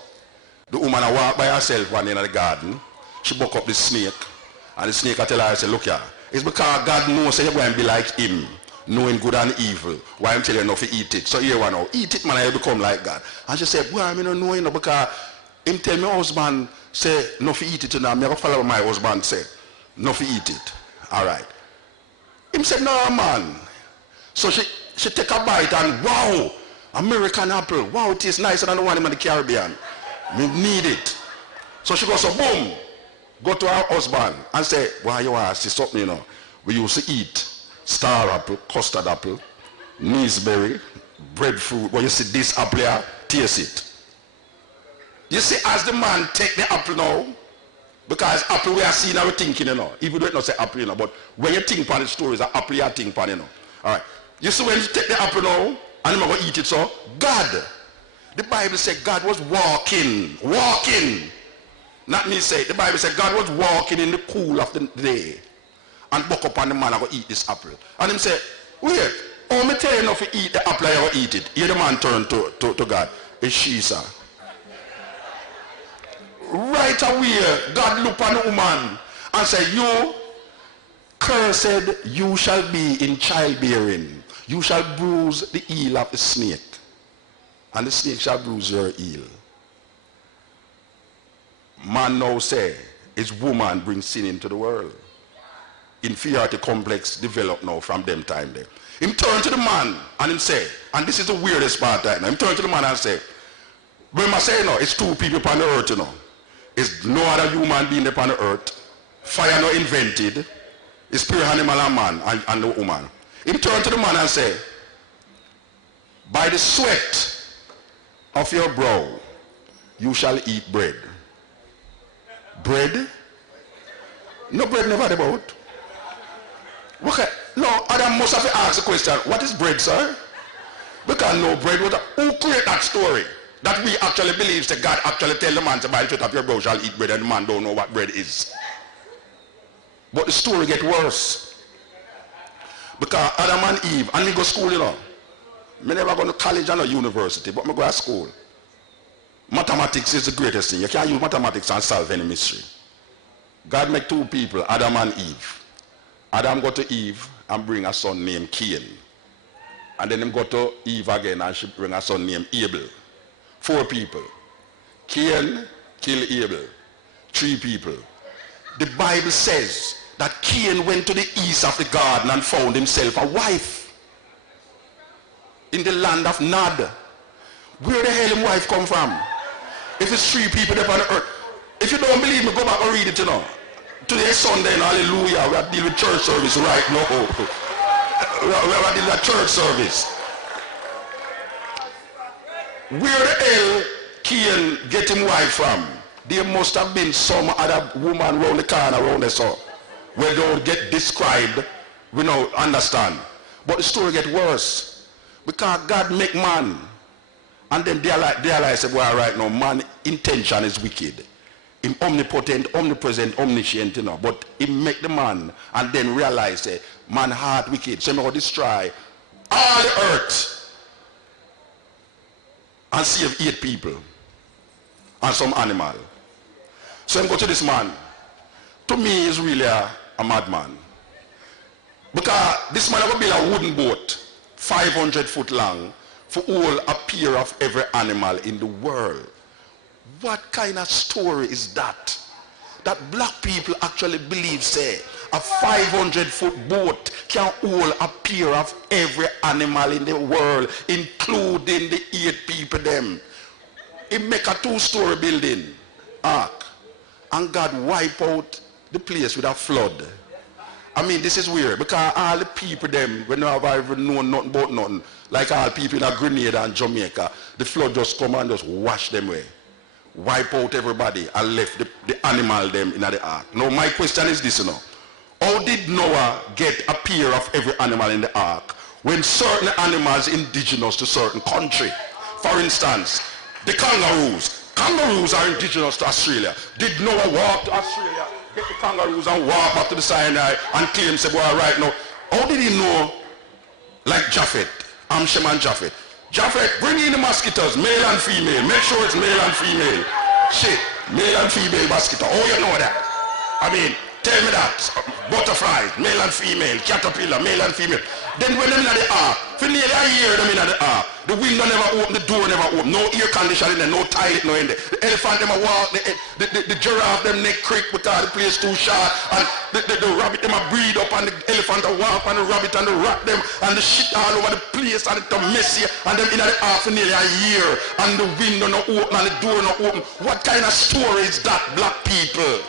the woman walk by herself one day in the garden. She buck up the snake, and the snake tell her, say, look here, it's because God knows that you're going to be like him, knowing good and evil. Why I'm telling you not to eat it. So here one now, eat it, man, and you become like God. And she said, boy, I don't know, you know, because him tell my husband, say, not to eat it, and I'm going to follow what my husband say, not to eat it. All right. Him said, no, man. So she take a bite, and wow, American apple. Wow, it tastes nicer than the one in the Caribbean. We need it. So she goes, so boom, go to her husband and say, why you ask this something, you know. We used to eat star apple, custard apple, gooseberry, breadfruit. But you see this apple here, taste it. You see, as the man take the apple now, because apple we are seeing and we're thinking, you know. Even though it not say apple, you know, but when you think about the stories, apple you are thinking about, you know. All right. You see when you take the apple now, and you're going to eat it, so God, the Bible said God was walking. Not me say, the Bible said God was walking in the cool of the day and buck up on the man and go eat this apple. And him say, wait, oh, me tell you not to eat the apple, I go eat it. Here the man turned to God. It's she, sir. Right away, God looked on the woman and said, you cursed you shall be in childbearing. You shall bruise the heel of the snake, and the snake shall bruise your heel. Man now say, it's woman brings sin into the world. Inferiority complex develop now from them time there. Him turn to the man and him say, and this is the weirdest part right now. Him turn to the man and say, when I say no, it's two people upon the earth, you know. It's no other human being upon the earth. Fire not invented. It's pure animal and man and the woman. He turned to the man and said, by the sweat of your brow, you shall eat bread. Bread? No bread never about. Okay. No, Adam must have asked the question, what is bread, sir? Because no bread, who created that story? That we actually believe that God actually tell the man to by the sweat of your brow shall eat bread, and the man don't know what bread is. But the story get worse. Because Adam and Eve, and me go to school, you know. Me never go to college and university, but me go to school. Mathematics is the greatest thing. You can't use mathematics and solve any mystery. God make two people, Adam and Eve. Adam go to Eve and bring a son named Cain. And then him go to Eve again and she bring a son named Abel. 4 people. Cain kill Abel. 3 people. The Bible says that Cain went to the east of the garden and found himself a wife in the land of Nod. Where the hell his wife come from? If it's 3 people there on the earth. If you don't believe me, go back and read it, you know. Today is Sunday, and hallelujah, we are dealing with church service right now. We are dealing with church service. Where the hell Cain get him wife from? There must have been some other woman around the corner around there, so where they would get described, we don't understand. But the story get worse. Because God make man. And then they realize, well, right now, man's intention is wicked. Him omnipotent, omnipresent, omniscient, you know. But he make the man and then realize that man heart wicked. So he will destroy all the earth and save 8 people and some animal. So I go to this man. To me, he's really a madman. Because this man will build a wooden boat, 500 foot long, for all a pair of every animal in the world. What kind of story is that? That black people actually believe, say, a 500-foot boat can hold a pair of every animal in the world, including the 8 people them. It make a 2-story building, ark, and God wipe out the place with a flood. I mean, this is weird, because all the people them, when they have even known nothing about nothing, like all people in Grenada and Jamaica, the flood just come and just wash them away. Wipe out everybody and left the animal them in the ark. Now my question is this, you know. How did Noah get a pair of every animal in the ark when certain animals indigenous to certain country? For instance, the kangaroos. Kangaroos are indigenous to Australia. Did Noah walk to Australia, get the kangaroos and walk back to the Sinai and claim, say, boy, right now? How did he know, like Japhet, Shem and Japhet? Japhet, bring in the mosquitoes, male and female. Make sure it's male and female. Shit, male and female mosquito. Oh, you know that. I mean, tell me that. Butterflies, male and female. Caterpillar, male and female. Then when them in the ark, for nearly a year them in the ark, the window never open, the door never open, no air conditioner in there, no toilet, no in there. The elephant them a walk, the giraffe them neck creak because the place too short, and the rabbit them a breed up, and the elephant a walk, and the rabbit and the rat them, and the shit all over the place, and it's messy, and them in the ark for nearly a year, and the window no open, and the door no open. What kind of story is that, black people?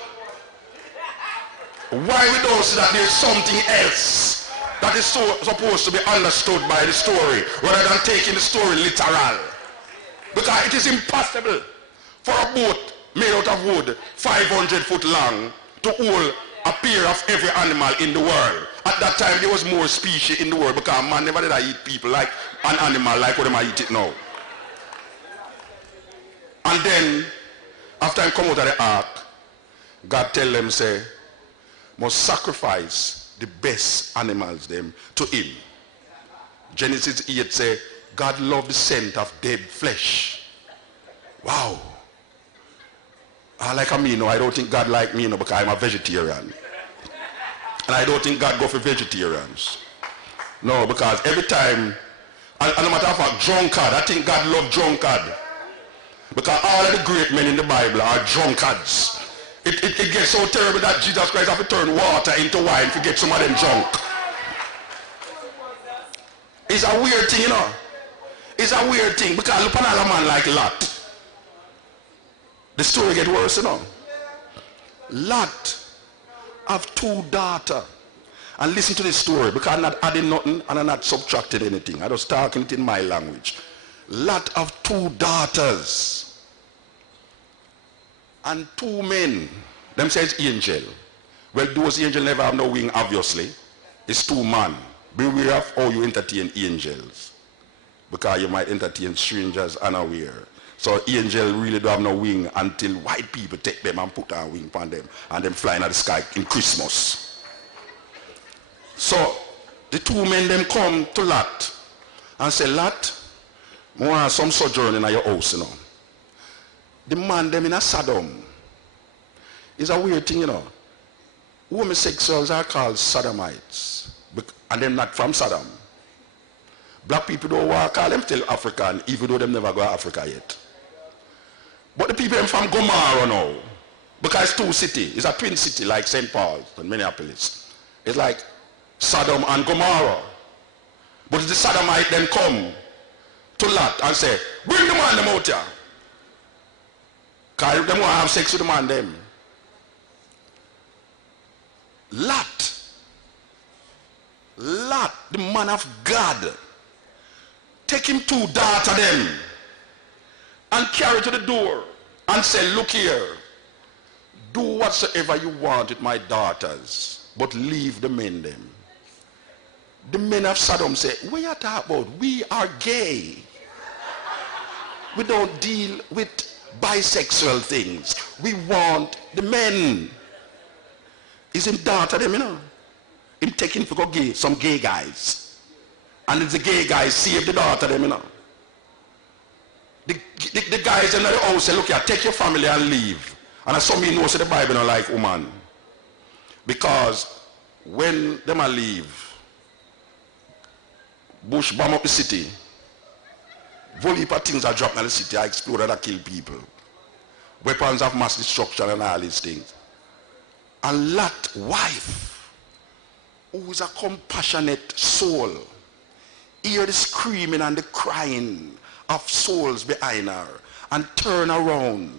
Why we don't see that there's something else that is so supposed to be understood by the story rather than taking the story literal? Because it is impossible for a boat made out of wood 500 foot long to hold a pair of every animal in the world. At that time there was more species in the world because man never did eat people like an animal like what they eat it now. And then after I come out of the ark, God tell them, say, must sacrifice the best animals them to him. Genesis 8 say, God loved the scent of dead flesh. Wow. Like me, I don't think God like me, because I'm a vegetarian. And I don't think God go for vegetarians. No, because every time, and no matter of fact, drunkard, I think God love drunkard. Because all of the great men in the Bible are drunkards. It gets so terrible that Jesus Christ have to turn water into wine to get some of them drunk. It's a weird thing, you know. It's a weird thing because look at another man like Lot. The story get worse, you know. Lot have two daughters. And listen to this story because I'm not adding nothing and I'm not subtracting anything. I'm just talking it in my language. Lot have two daughters. And two men, them says angel. Well, those angels never have no wing, obviously. It's two men. Beware of how you entertain angels. Because you might entertain strangers unaware. So angels really don't have no wing until white people take them and put a wing on them. And them flying at the sky in Christmas. So, the two men them come to Lot and say, Lot, I want some sojourn in your house, you know. The man them in a Sodom. It's a weird thing, you know. Homosexuals are called Sodomites. And they're not from Sodom. Black people don't want to call them still African, even though they never go to Africa yet. But the people from Gomorrah now, because it's two cities, it's a twin city like St. Paul and Minneapolis. It's like Sodom and Gomorrah. But the Sodomite then come to Lot and say, bring the man them out here. Because they want to have sex with the man them. Lot, the man of God, take him two daughters them and carry to the door and say, look here, do whatsoever you want with my daughters, but leave the men them. The men of Sodom say, what are you talking about? We are gay. We don't deal with bisexual things. We want the men. Is him daughter them, you know? Him taking for gay, some gay guys. And if the gay guys save the daughter them, you know? The guys in the house say, look here, take your family and leave. And as some of you know, say the Bible don't like woman. Because when them a leave, Bush bomb up the city, volley of things are dropped in the city, I explode and I kill people. Weapons of mass destruction and all these things. And Lot's wife, who is a compassionate soul, hear the screaming and the crying of souls behind her and turn around.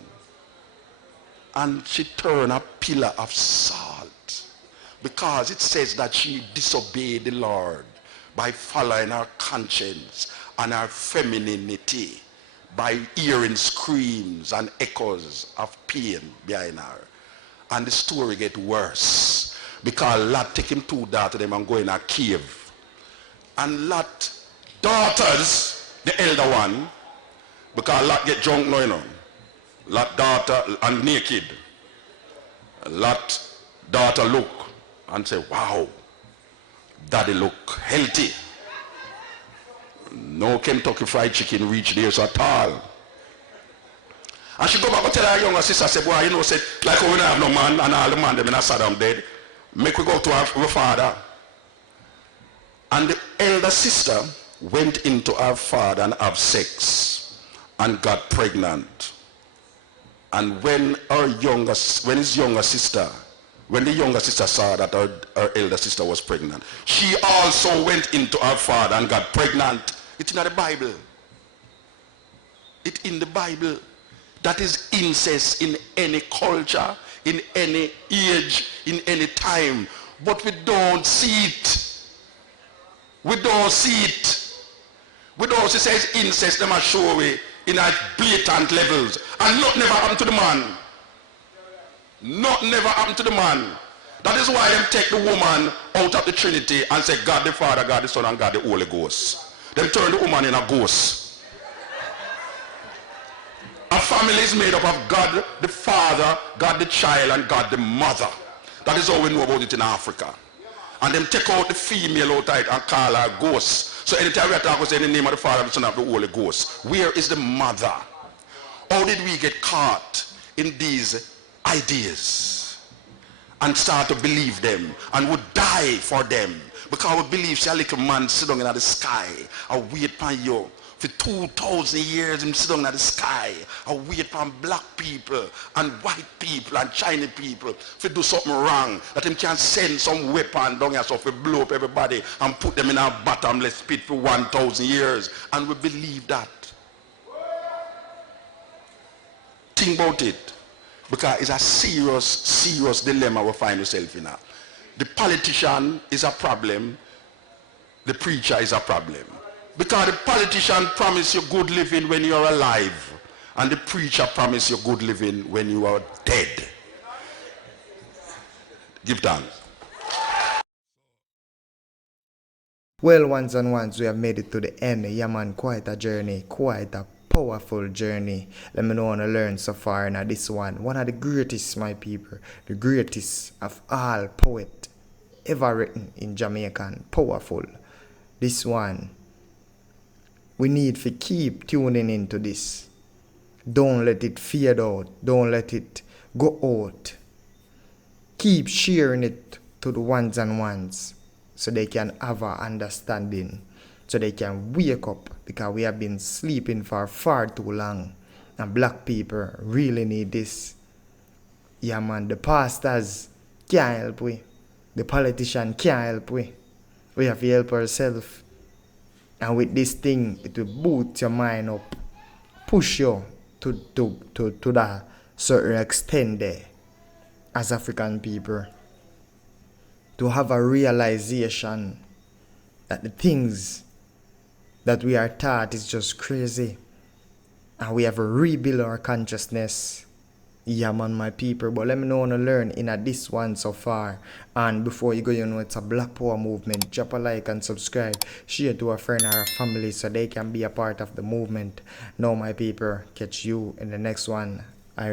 And she turned a pillar of salt. Because it says that she disobeyed the Lord by following her conscience and her femininity, by hearing screams and echoes of pain behind her. And the story gets worse. because Lot take him two daughters them and go in a cave. And Lot daughters, the elder one, because Lot get drunk now, you know. Lot daughter and naked. Lot daughter look and say, wow, daddy look healthy. No Kentucky Fried Chicken reach there so at all. And she go back and tell her younger sister, say, boy, you know, say, like when I have no man and all the man them in a Saddam dead, make we go to our father. And the elder sister went into her father and have sex and got pregnant. And when the younger sister saw that her elder sister was pregnant, she also went into her father and got pregnant. It's in the Bible. It's in the Bible. That is incest in any culture, in any age, in any time. But we don't see it. We don't see it. We don't see says incest, them are show away in a blatant levels. And nothing never happened to the man. Nothing never happened to the man. That is why them take the woman out of the Trinity and say God the Father, God the Son, and God the Holy Ghost. Them turn the woman in a ghost. A family is made up of God the Father, God the Child, and God the Mother. That is how we know about it in Africa. And them take out the female out of it and call her ghost. So anytime we talk, we say in the name of the Father, the Son, and the Holy Ghost. Where is the mother? How did we get caught in these ideas and start to believe them and would die for them? Because we believe see a little man sit down in the sky and wait for you. For 2,000 years, him sit down in the sky and wait for black people and white people and Chinese people to do something wrong. That him can send some weapon down here so to blow up everybody and put them in a bottomless pit for 1,000 years. And we believe that. Think about it. Because it's a serious, serious dilemma we find ourselves in now. The politician is a problem. The preacher is a problem. Because the politician promise you good living when you are alive. And the preacher promise you good living when you are dead. Give thanks. Well, ones and ones, we have made it to the end. Yeah, man, quite a journey, quite a powerful journey. Let me know want to learn so far now this one of the greatest, my people, the greatest of all poet ever written in Jamaican. Powerful. This one, we need to keep tuning into this. Don't let it fade out. Don't let it go out. Keep sharing it to the ones and ones so they can have a understanding, so they can wake up, because we have been sleeping for far too long. And black people really need this. Yeah, man, the pastors can't help we. The politician can't help we. We have to help ourselves. And with this thing, it will boot your mind up, push you to that certain extent there, as African people, to have a realization that the things that we are taught is just crazy. And we have to rebuild our consciousness. Yeah, man, my people. But let me know want to learn in this one so far. And before you go, you know it's a Black Power movement. Drop a like and subscribe. Share to a friend or a family so they can be a part of the movement. Now, my people, catch you in the next one.